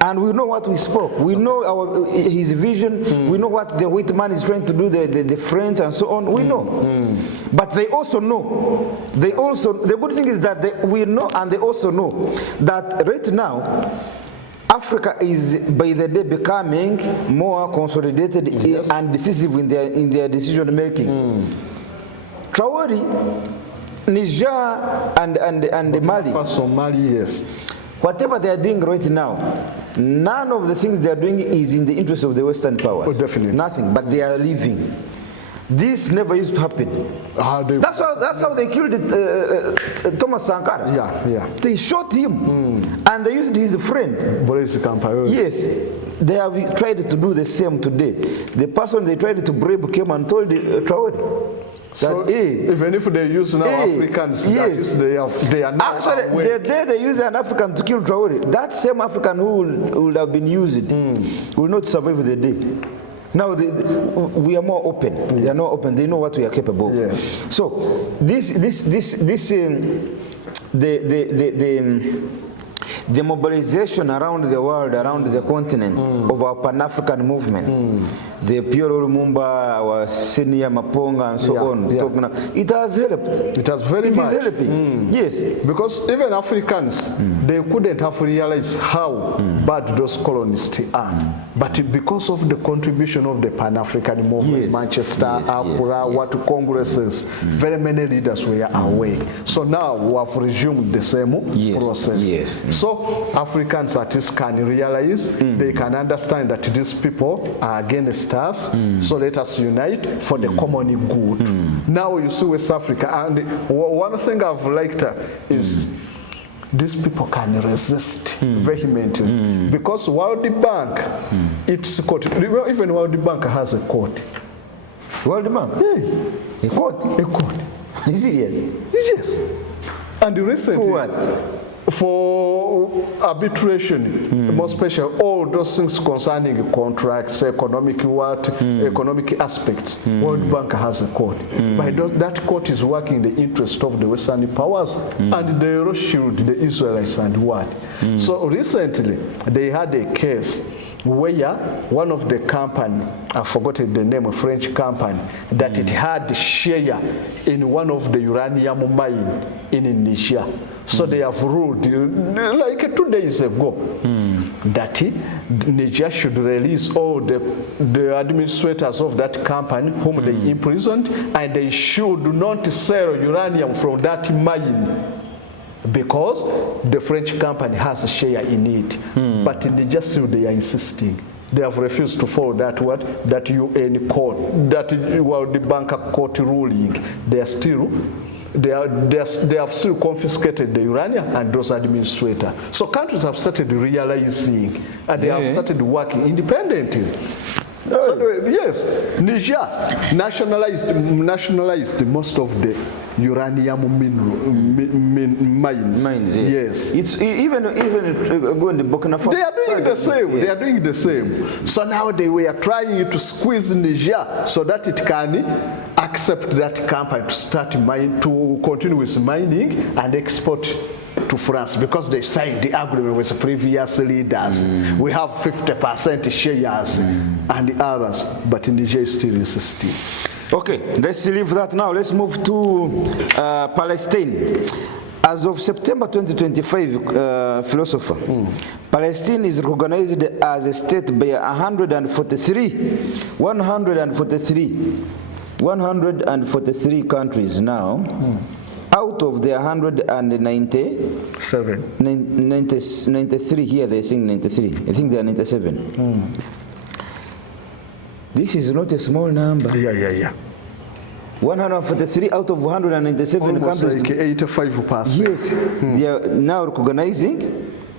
And we know what we spoke. We know his vision. We know what the white man is trying to do, the French and so on. We know. But they also know. The good thing is that we know, and they also know that right now, Africa is by the day becoming more consolidated and decisive in their decision making. Traore, Niger and Mali. Mali, yes. Whatever they are doing right now, none of the things they are doing is in the interest of the Western powers. Oh, definitely. Nothing, but they are leaving. This never used to happen. That's how they killed Thomas Sankara. Yeah. They shot him, and they used his friend. Boris Kampayo. Yes. They have tried to do the same today. The person they tried to bribe came and told Traore. So even if they use now Africans, that is they are now actually awake. the day they use an African to kill Traore, that same African who would have been used will not survive the day. Now we are more open. Yes. They are more open. They know what we are capable of. Yes. So the mobilization around the world, around the continent of our Pan-African movement, the Pierre Lumumba, our senior Maponga and so on, it has helped. It has very much. It is helping, yes. Because even Africans, they couldn't have realized how bad those colonists are. But because of the contribution of the Pan-African movement, Manchester, Akura, what congresses, very many leaders were awake. So now we have resumed the same process. Yes. So Africans at least can realize, they can understand that these people are against us, so let us unite for the common good. Now you see West Africa, and one thing I've liked is these people can resist vehemently because World Bank, it's court. Even World Bank has a court. World Bank? Yeah. A court? A court. Is it yes? Yes. And recently, for what? For arbitration, more special, all those things concerning contracts, economic aspects, World Bank has a court. But that court is working in the interest of the Western powers, and they shield the Israelites and what. So recently, they had a case where one of the company, I forgot the name, a French company, that it had share in one of the uranium mine in Niger. So they have ruled, like 2 days ago, that Niger should release all the administrators of that company whom they imprisoned, and they should not sell uranium from that mine, because the French company has a share in it. But in Niger still they are insisting. They have refused to follow that UN court, that World Bank court ruling. They have still confiscated the uranium and those administrators. So countries have started realizing, and they have started working independently. So, yes, Niger nationalized most of the uranium mines. Yes. It's even going to Burkina Faso. They are doing the same. Yes. They are doing the same. So now they were trying to squeeze Niger so that it can accept that company to start to continue with mining and export to France, because they signed the agreement with the previous leaders. We have 50% shares and the others, but Niger is still insisting. Okay, let's leave that now. Let's move to Palestine. As of September 2025, philosopher, Palestine is recognized as a state by 143 countries now. Out of the 93 here, they're saying 93. I think they are 97. This is not a small number. Yeah. 143 out of 197 almost countries. Like 85%. Yes, they are now recognizing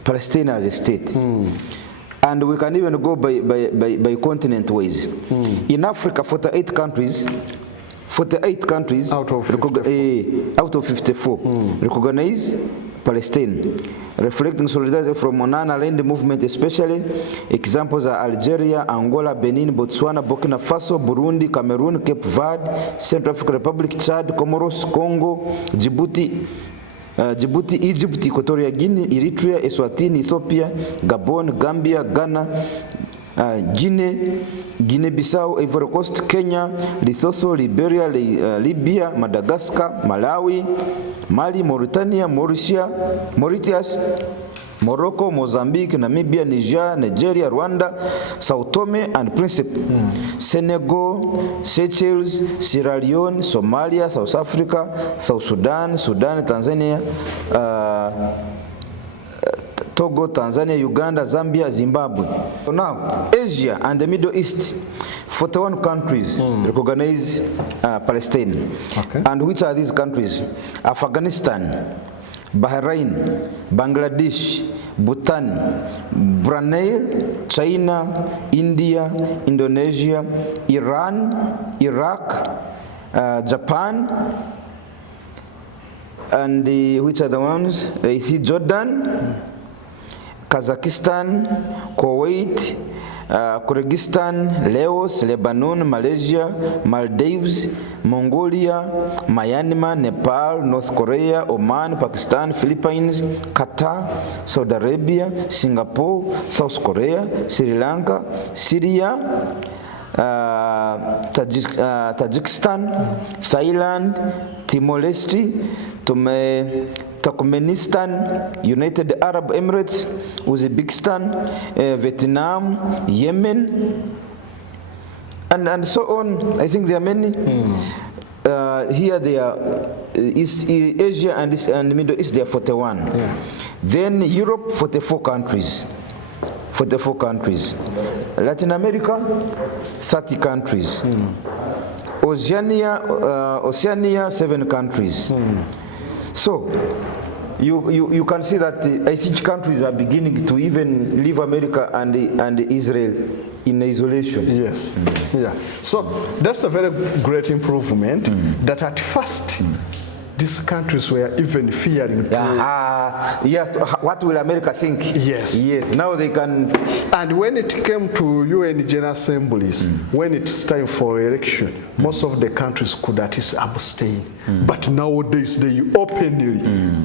Palestine as a state. And we can even go by continent ways. In Africa, 48 countries out of 54 recognize Palestine, reflecting solidarity from non-aligned movement especially. Examples are Algeria, Angola, Benin, Botswana, Burkina Faso, Burundi, Cameroon, Cape Verde, Central African Republic, Chad, Comoros, Congo, Djibouti, Egypt, Equatorial Guinea, Eritrea, Eswatini, Ethiopia, Gabon, Gambia, Ghana, Guinea-Bissau, Ivory Coast, Kenya, Lesotho, Liberia, Libya, Madagascar, Malawi, Mali, Mauritania, Mauritius, Morocco, Mozambique, Namibia, Niger, Nigeria, Rwanda, Sao Tome and Principe, Senegal, Seychelles, Sierra Leone, Somalia, South Africa, South Sudan, Tanzania, Togo, Tanzania, Uganda, Zambia, Zimbabwe. So now, Asia and the Middle East, 41 countries recognize Palestine. Okay. And which are these countries? Afghanistan, Bahrain, Bangladesh, Bhutan, Brunei, China, India, Indonesia, Iran, Iraq, Japan, and which are the ones? Jordan, Kazakhstan, Kuwait, Kyrgyzstan, Laos, Lebanon, Malaysia, Maldives, Mongolia, Myanmar, Nepal, North Korea, Oman, Pakistan, Philippines, Qatar, Saudi Arabia, Singapore, South Korea, Sri Lanka, Syria, Tajikistan, Thailand, Timor-Leste, Turkmenistan, United Arab Emirates, Uzbekistan, Vietnam, Yemen, and so on. I think there are many. Here they are, Asia and the Middle East, they are 41. Yeah. Then Europe, 44 countries. 44 countries. Latin America, 30 countries. Oceania, 7 countries. So you can see that I think countries are beginning to even leave America and Israel in isolation. Yes. Yeah. So that's a very great improvement that at first these countries were even fearing to... Yes, what will America think? Yes. Yes, now they can... And when it came to UN General Assemblies, when it's time for election, most of the countries could at least abstain. But nowadays they openly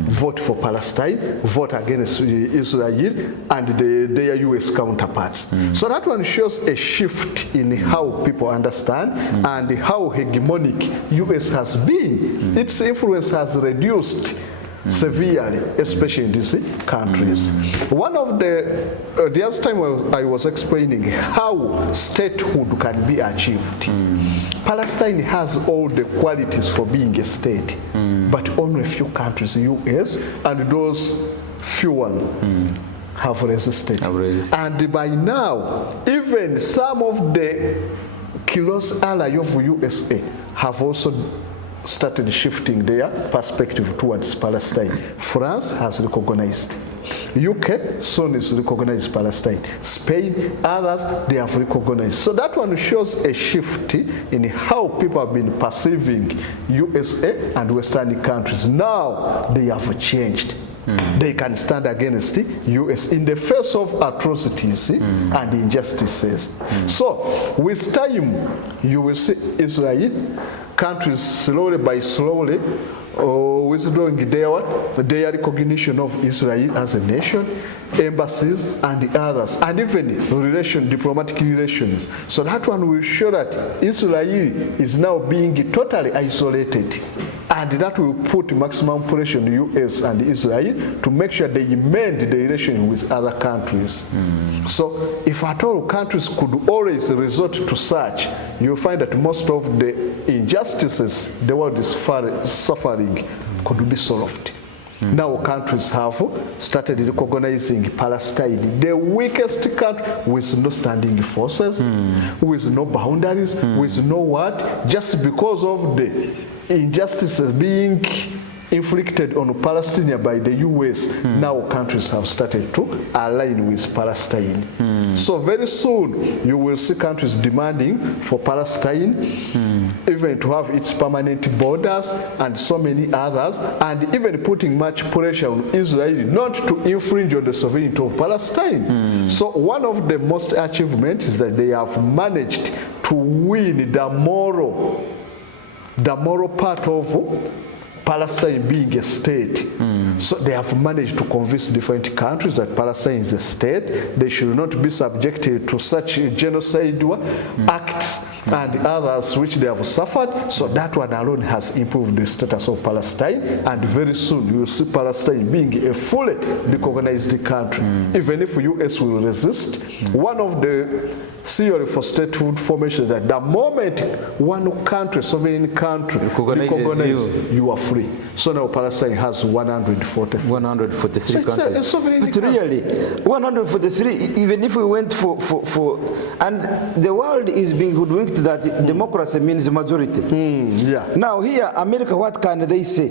vote for Palestine, vote against Israel and their US counterparts. So that one shows a shift in how people understand and how hegemonic US has been. Its influence has reduced severely, especially in these countries. One of the other time I was explaining how statehood can be achieved. Palestine has all the qualities for being a state, but only a few countries, US, and those few ones have resisted. And by now, even some of the close allies of USA have also started shifting their perspective towards Palestine. France has recognized. UK soon is recognized Palestine. Spain, others, they have recognized. So that one shows a shift in how people have been perceiving USA and Western countries. Now they have changed. They can stand against the US in the face of atrocities and injustices. So with time, you will see Israel, countries slowly by slowly withdrawing their recognition of Israel as a nation, embassies and the others, and even diplomatic relations. So that one will show that Israel is now being totally isolated. And that will put maximum pressure on the US and Israel to make sure they mend the relation with other countries. So if at all countries could always resort to such, you'll find that most of the injustices the world is suffering could be solved. Now countries have started recognizing Palestine, the weakest country with no standing forces, with no boundaries, with no what, just because of the injustices being inflicted on Palestine by the US, now countries have started to align with Palestine. So very soon you will see countries demanding for Palestine even to have its permanent borders and so many others, and even putting much pressure on Israel not to infringe on the sovereignty of Palestine. So one of the most achievements is that they have managed to win the moral part of Palestine being a state. So they have managed to convince different countries that Palestine is a state. They should not be subjected to such genocidal acts and others which they have suffered. So that one alone has improved the status of Palestine, and very soon you will see Palestine being a fully recognized country. Even if US will resist, one of the theory for statehood formation that the moment one country, sovereign country, recognizes you are free. So now Palestine has 143 countries. But really, 143, even if we went for and the world is being hoodwinked that democracy means majority. Now here, America, what can they say?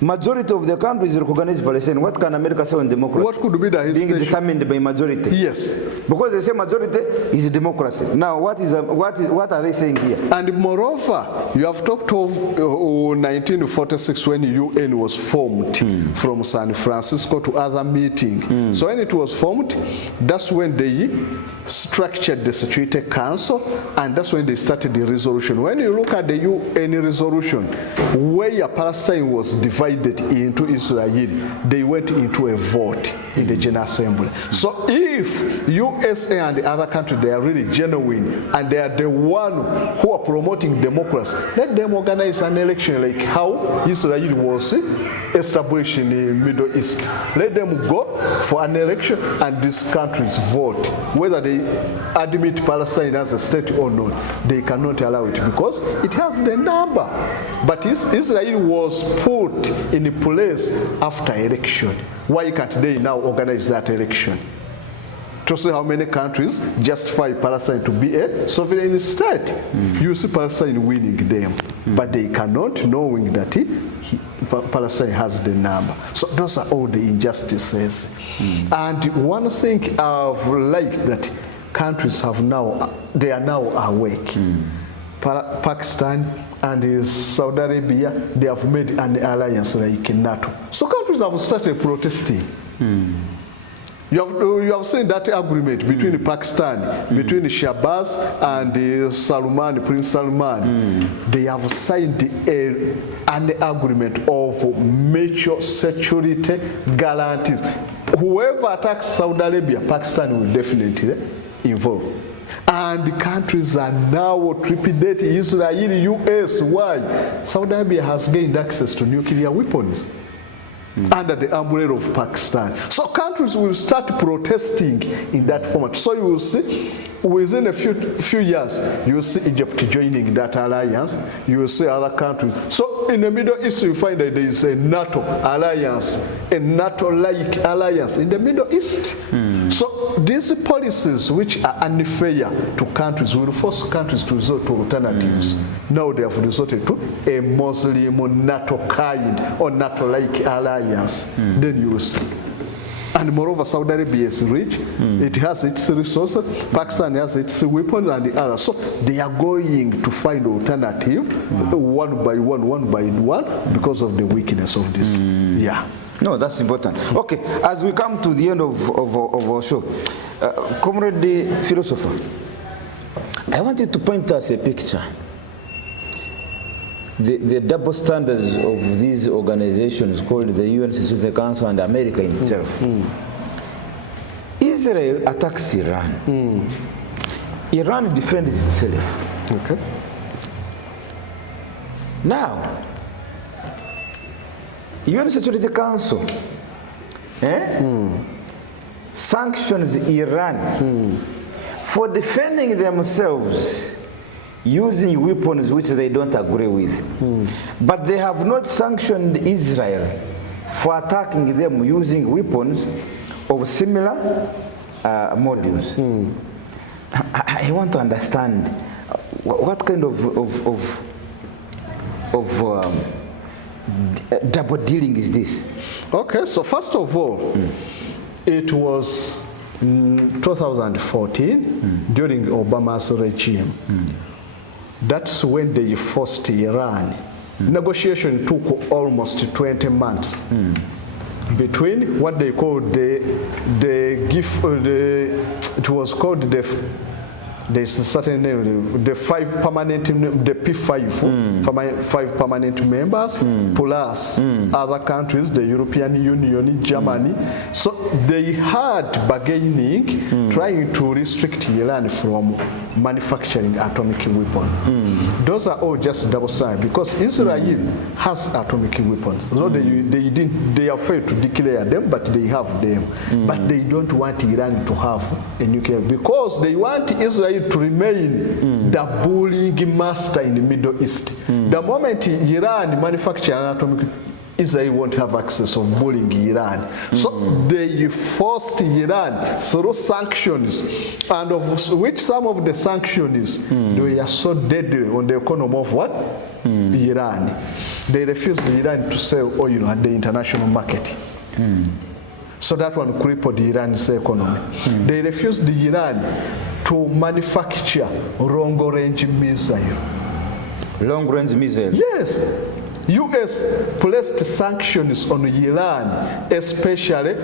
Majority of the countries recognize Palestine. What can America say on democracy? What could be the hesitation? Being determined by majority. Yes. Because they say majority is democracy. Now, what are they saying here? And moreover, you have talked of 1946 when UN was formed from San Francisco to other meetings. So when it was formed, that's when they structured the Security Council, and that's when they started the resolution. When you look at the UN resolution, where Palestine was divided into Israel, they went into a vote in the General Assembly. So if USA and the other countries, they are really genuine and they are the one who are promoting democracy, let them organize an election like how Israel was established in the Middle East. Let them go for an election and these countries vote. Whether they admit Palestine as a state or not, they cannot allow it because it has the number. But Israel was put in place after election. Why can't they now organize that election? To see how many countries justify Palestine to be a sovereign state. You see Palestine winning them, but they cannot, knowing that Palestine has the number. So those are all the injustices. And one thing I've liked that countries have now, they are now awake. Pakistan and Saudi Arabia, they have made an alliance like NATO. So countries have started protesting. You have seen that agreement between Pakistan, between Shahbaz and Salman, Prince Salman. They have signed an agreement of mutual security guarantees. Whoever attacks Saudi Arabia, Pakistan will definitely involve. And the countries are now trepidating Israel, US. Why? Saudi Arabia has gained access to nuclear weapons under the umbrella of Pakistan. So countries will start protesting in that format. So you will see within a few years, you will see Egypt joining that alliance. You will see other countries. So in the Middle East, you find that there is a NATO alliance, a NATO-like alliance in the Middle East. So these policies which are unfair to countries will force countries to resort to alternatives. Now they have resorted to a Muslim NATO kind or NATO-like alliance. Then you will see. And moreover, Saudi Arabia is rich. It has its resources. Pakistan has its weapons and the others. So they are going to find alternative one by one because of the weakness of this. No, that's important. Okay, as we come to the end of our show, Comrade Philosopher, I want you to point us a picture. The double standards of these organizations called the UN Security Council and America in itself. Israel attacks Iran. Iran defends itself. Okay. Now, UN Security Council sanctions Iran for defending themselves using weapons which they don't agree with. But they have not sanctioned Israel for attacking them using weapons of similar models. I want to understand what kind of double dealing is this? Okay, so first of all, it was 2014 during Obama's regime. That's when they forced Iran. Negotiation took almost 20 months between what they called it was called there's a certain name, the five P5, five permanent members, plus other countries, the European Union, Germany. So they had bargaining, trying to restrict Iran from manufacturing atomic weapons. Those are all just double side because Israel has atomic weapons. So they are afraid to declare them, but they have them. But they don't want Iran to have a nuclear because they want Israel to remain the bullying master in the Middle East. The moment Iran manufactures an atomic, Israel won't have access of bullying Iran. So they forced Iran through sanctions, and of which some of the sanctions they are so deadly on the economy of what? Iran. They refused Iran to sell oil at the international market. So that one crippled Iran's economy. They refused Iran to manufacture long-range missile. Long-range missile? Yes. U.S. placed sanctions on Iran, especially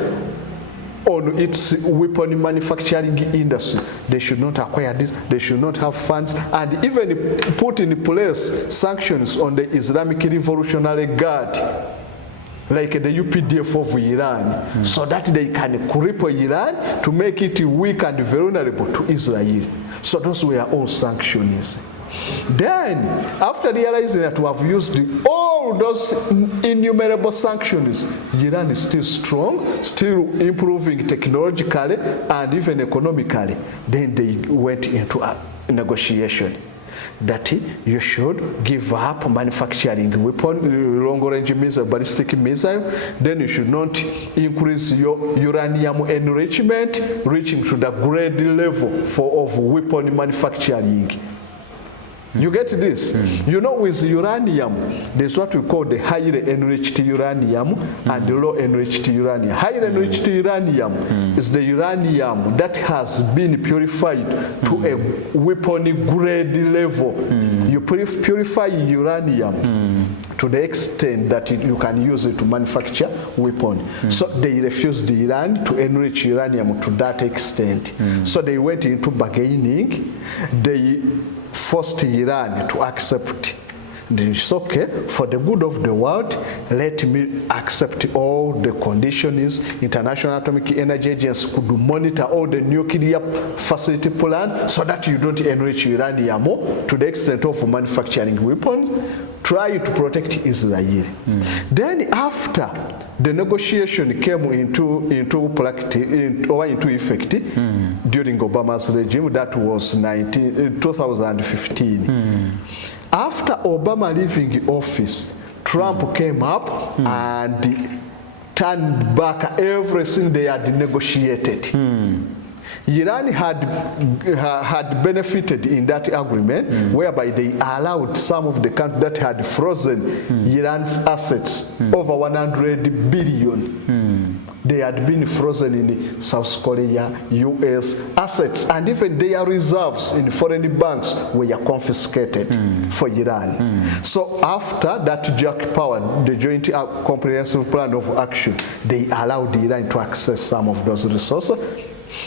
on its weapon manufacturing industry. They should not acquire this, they should not have funds, and even put in place sanctions on the Islamic Revolutionary Guard, like the UPDF of Iran, so that they can cripple Iran to make it weak and vulnerable to Israel. So those were all sanctions. Then, after realizing that we have used all those innumerable sanctions, Iran is still strong, still improving technologically and even economically. Then they went into a negotiation that you should give up manufacturing weapon, long-range missile, ballistic missile. Then you should not increase your uranium enrichment, reaching to the grade level of weapon manufacturing. You get this? You know, with uranium, there's what we call the highly enriched uranium and the low enriched uranium. Highly enriched uranium is the uranium that has been purified to a weapon grade level. You purify uranium to the extent that you can use it to manufacture weapons. So they refused Iran to enrich uranium to that extent. So they went into bargaining. They forced Iran to accept. It's okay, for the good of the world, let me accept all the conditions. International Atomic Energy Agency could monitor all the nuclear facility plan so that you don't enrich uranium to the extent of manufacturing weapons. Try to protect Israel. Then after the negotiation came into effect during Obama's regime, that was 2015. After Obama leaving office, Trump came up and turned back everything they had negotiated. Iran had benefited in that agreement, whereby they allowed some of the countries that had frozen Iran's assets over 100 billion. They had been frozen in South Korea, US assets, and even their reserves in foreign banks were confiscated for Iran. So after that Jack Power, the Joint Comprehensive Plan of Action, they allowed Iran to access some of those resources.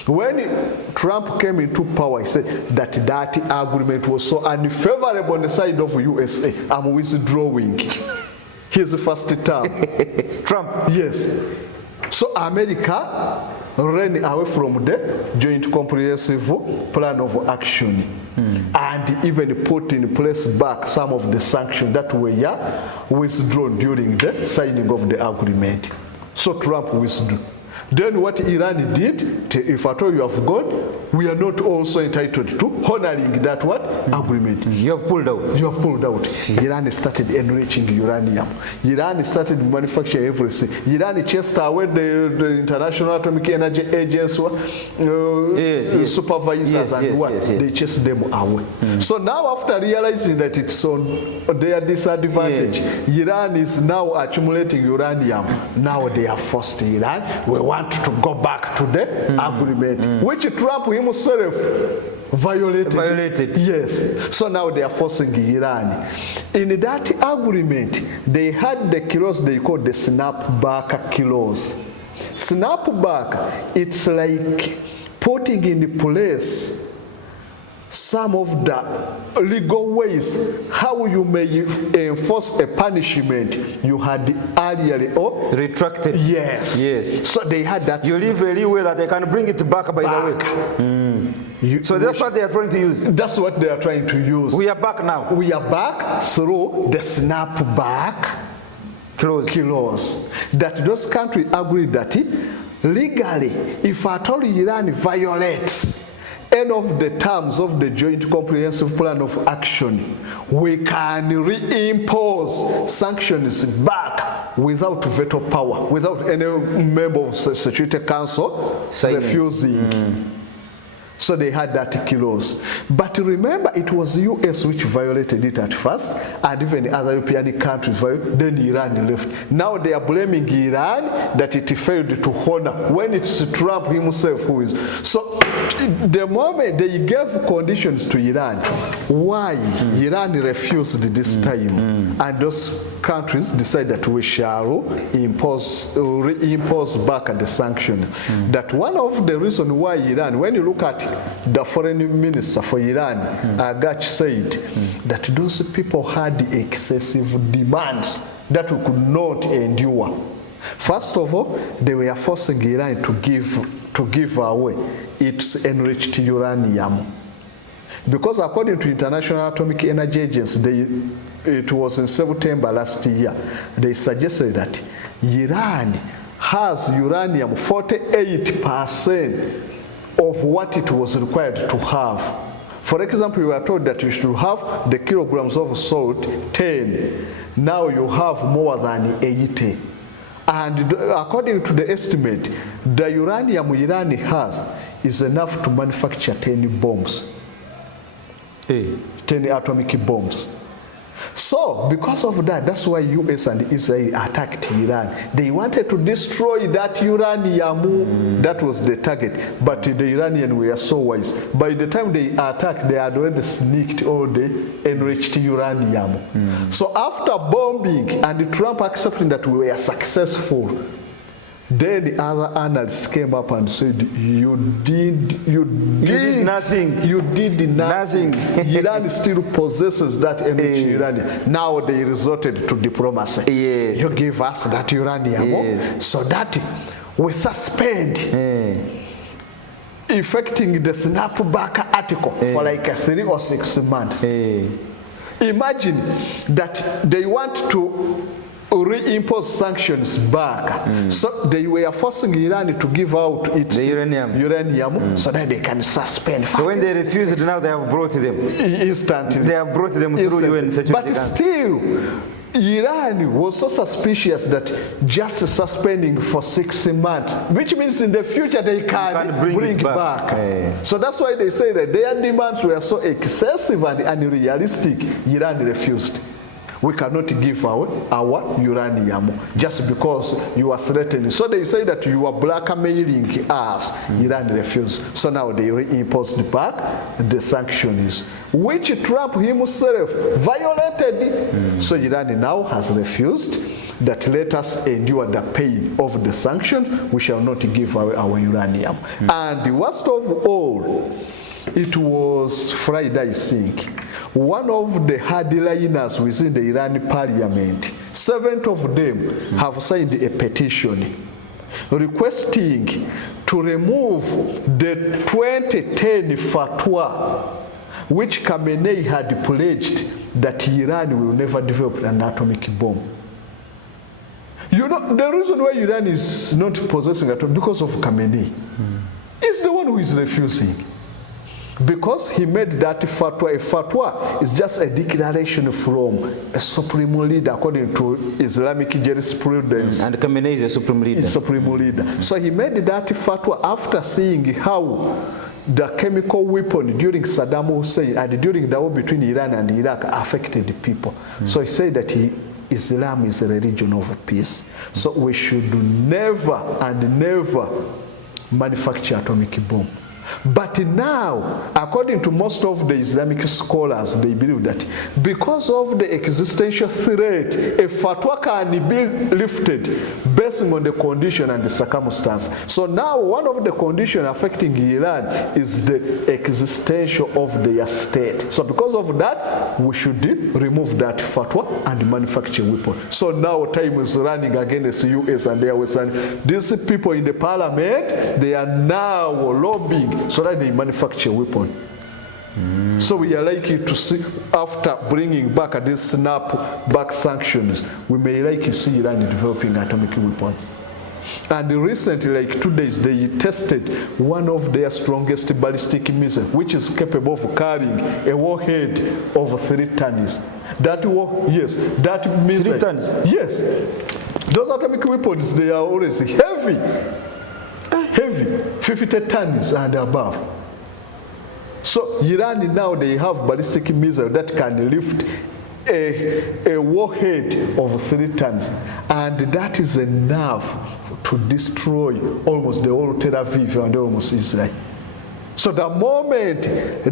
When Trump came into power, he said that agreement was so unfavorable on the side of USA. I'm withdrawing. His first term. Trump? Yes. So America ran away from the Joint Comprehensive Plan of Action and even put in place back some of the sanctions that were withdrawn during the signing of the agreement. So Trump withdrew. Then what Iran did, if at all you have gone, we are not also entitled to honoring that what? Agreement. You have pulled out. You have pulled out. Iran started enriching uranium. Iran started manufacturing everything. Iran chased away the International Atomic Energy Agency supervisors they chased them away. So now after realizing that it's on their disadvantage, Iran is now accumulating uranium. Now they are forced Iran. We want to go back to the agreement, which Trump himself violated. Yes. So now they are forcing Iran. In that agreement, they had the clause they call the snapback clause. Snapback, it's like putting in place some of the legal ways how you may enforce a punishment you had earlier or retracted. Yes. So they had that. You leave a leeway that they can bring it back by the way. So that's what they are trying to use. That's what they are trying to use. We are back now. We are back through the snapback clause. That those countries agree that legally, if at all Iran violates any of the terms of the Joint Comprehensive Plan of Action, we can reimpose sanctions back without veto power, without any member of the Security Council refusing. So they had that clause. But remember, it was the US which violated it at first, and even other European countries violated, then Iran left. Now they are blaming Iran that it failed to honor, when it's Trump himself who is. So the moment they gave conditions to Iran, why Iran refused this time, and those countries decided that we shall reimpose back the sanction. That one of the reasons why Iran, when you look at the foreign minister for Iran, Agach, said that those people had excessive demands that we could not endure. First of all, they were forcing Iran to give away its enriched uranium. Because according to International Atomic Energy Agency, it was in September last year, they suggested that Iran has uranium 48% of what it was required to have. For example, you were told that you should have the kilograms of salt 10. Now you have more than 80. And according to the estimate, the uranium Iran has is enough to manufacture 10 bombs. 10 atomic bombs. So, because of that, that's why US and Israel attacked Iran. They wanted to destroy that uranium. That was the target. But the Iranians were so wise. By the time they attacked, they had already sneaked all the enriched uranium. So after bombing and Trump accepting that we were successful, then the other analysts came up and said, you did nothing. You did nothing. Iran still possesses that enriched uranium. Now they resorted to diplomacy. You give us that uranium so that we suspend effecting the snapback article for like 3 or 6 months. Imagine that they want to reimpose sanctions back. So they were forcing Iran to give out its uranium so that they can suspend. So when they refused, now they have brought them. Instantly. They have brought them through UN Security But still, Iran was so suspicious that just suspending for 6 months, which means in the future they can bring back. So that's why they say that their demands were so excessive and unrealistic, Iran refused. We cannot give our uranium just because you are threatening. So they say that you are blackmailing us. Iran refused. So now they reimposed back the sanctions, which Trump himself violated. So Iran now has refused that let us endure the pain of the sanctions. We shall not give away our uranium. And the worst of all, it was Friday, I think. One of the hardliners within the Iranian parliament, 7 of them have signed a petition requesting to remove the 2010 fatwa which Khamenei had pledged that Iran will never develop an atomic bomb. You know, the reason why Iran is not possessing atom because of Khamenei. He's the one who is refusing. Because he made that fatwa. A fatwa is just a declaration from a supreme leader according to Islamic jurisprudence. And Khamenei is a supreme leader. Supreme leader. So he made that fatwa after seeing how the chemical weapon during Saddam Hussein and during the war between Iran and Iraq affected people. So he said that Islam is a religion of peace. So we should never and never manufacture atomic bomb. But now, according to most of the Islamic scholars, they believe that because of the existential threat, a fatwa can be lifted based on the condition and the circumstance. So now, one of the conditions affecting Iran is the existential of their state. So because of that, we should remove that fatwa and manufacture weapons. So now time is running against the US and their Western. These people in the parliament, they are now lobbying so that they manufacture weapons. So we are likely to see, after bringing back these snap-back sanctions, we may likely see Iran developing atomic weapons. And recently, like 2 days, they tested one of their strongest ballistic missiles, which is capable of carrying a warhead of 3 tons. That missile. 3 tons? Yes. Those atomic weapons, they are always heavy. Heavy, 50 tons and above. So Iran now, they have ballistic missile that can lift a warhead of 3 tons, and that is enough to destroy almost the whole Tel Aviv and almost Israel. So the moment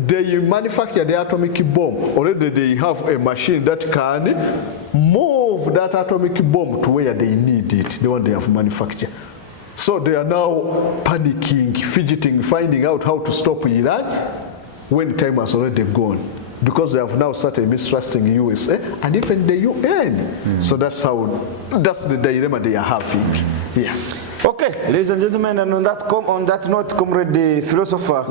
they manufacture the atomic bomb, already they have a machine that can move that atomic bomb to where they need it, the one they have manufactured. So they are now panicking, fidgeting, finding out how to stop Iran when time has already gone. Because they have now started mistrusting USA and even the UN. So that's the dilemma they are having. Yeah. Okay, ladies and gentlemen, and on that note, Comrade Philosopher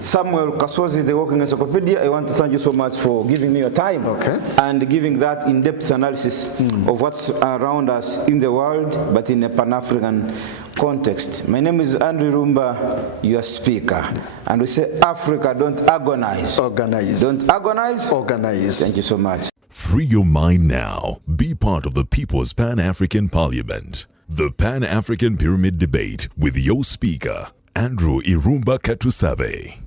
Samuel Kasozi, the Working Encyclopedia, I want to thank you so much for giving me your time and giving that in-depth analysis of what's around us in the world, but in a Pan-African context. My name is Andrew Irumba, your speaker. And we say, Africa, don't agonize. Organize. Don't agonize. Organize. Thank you so much. Free your mind now. Be part of the People's Pan-African Parliament. The Pan-African Pyramid Debate with your speaker, Andrew Irumba Katusave.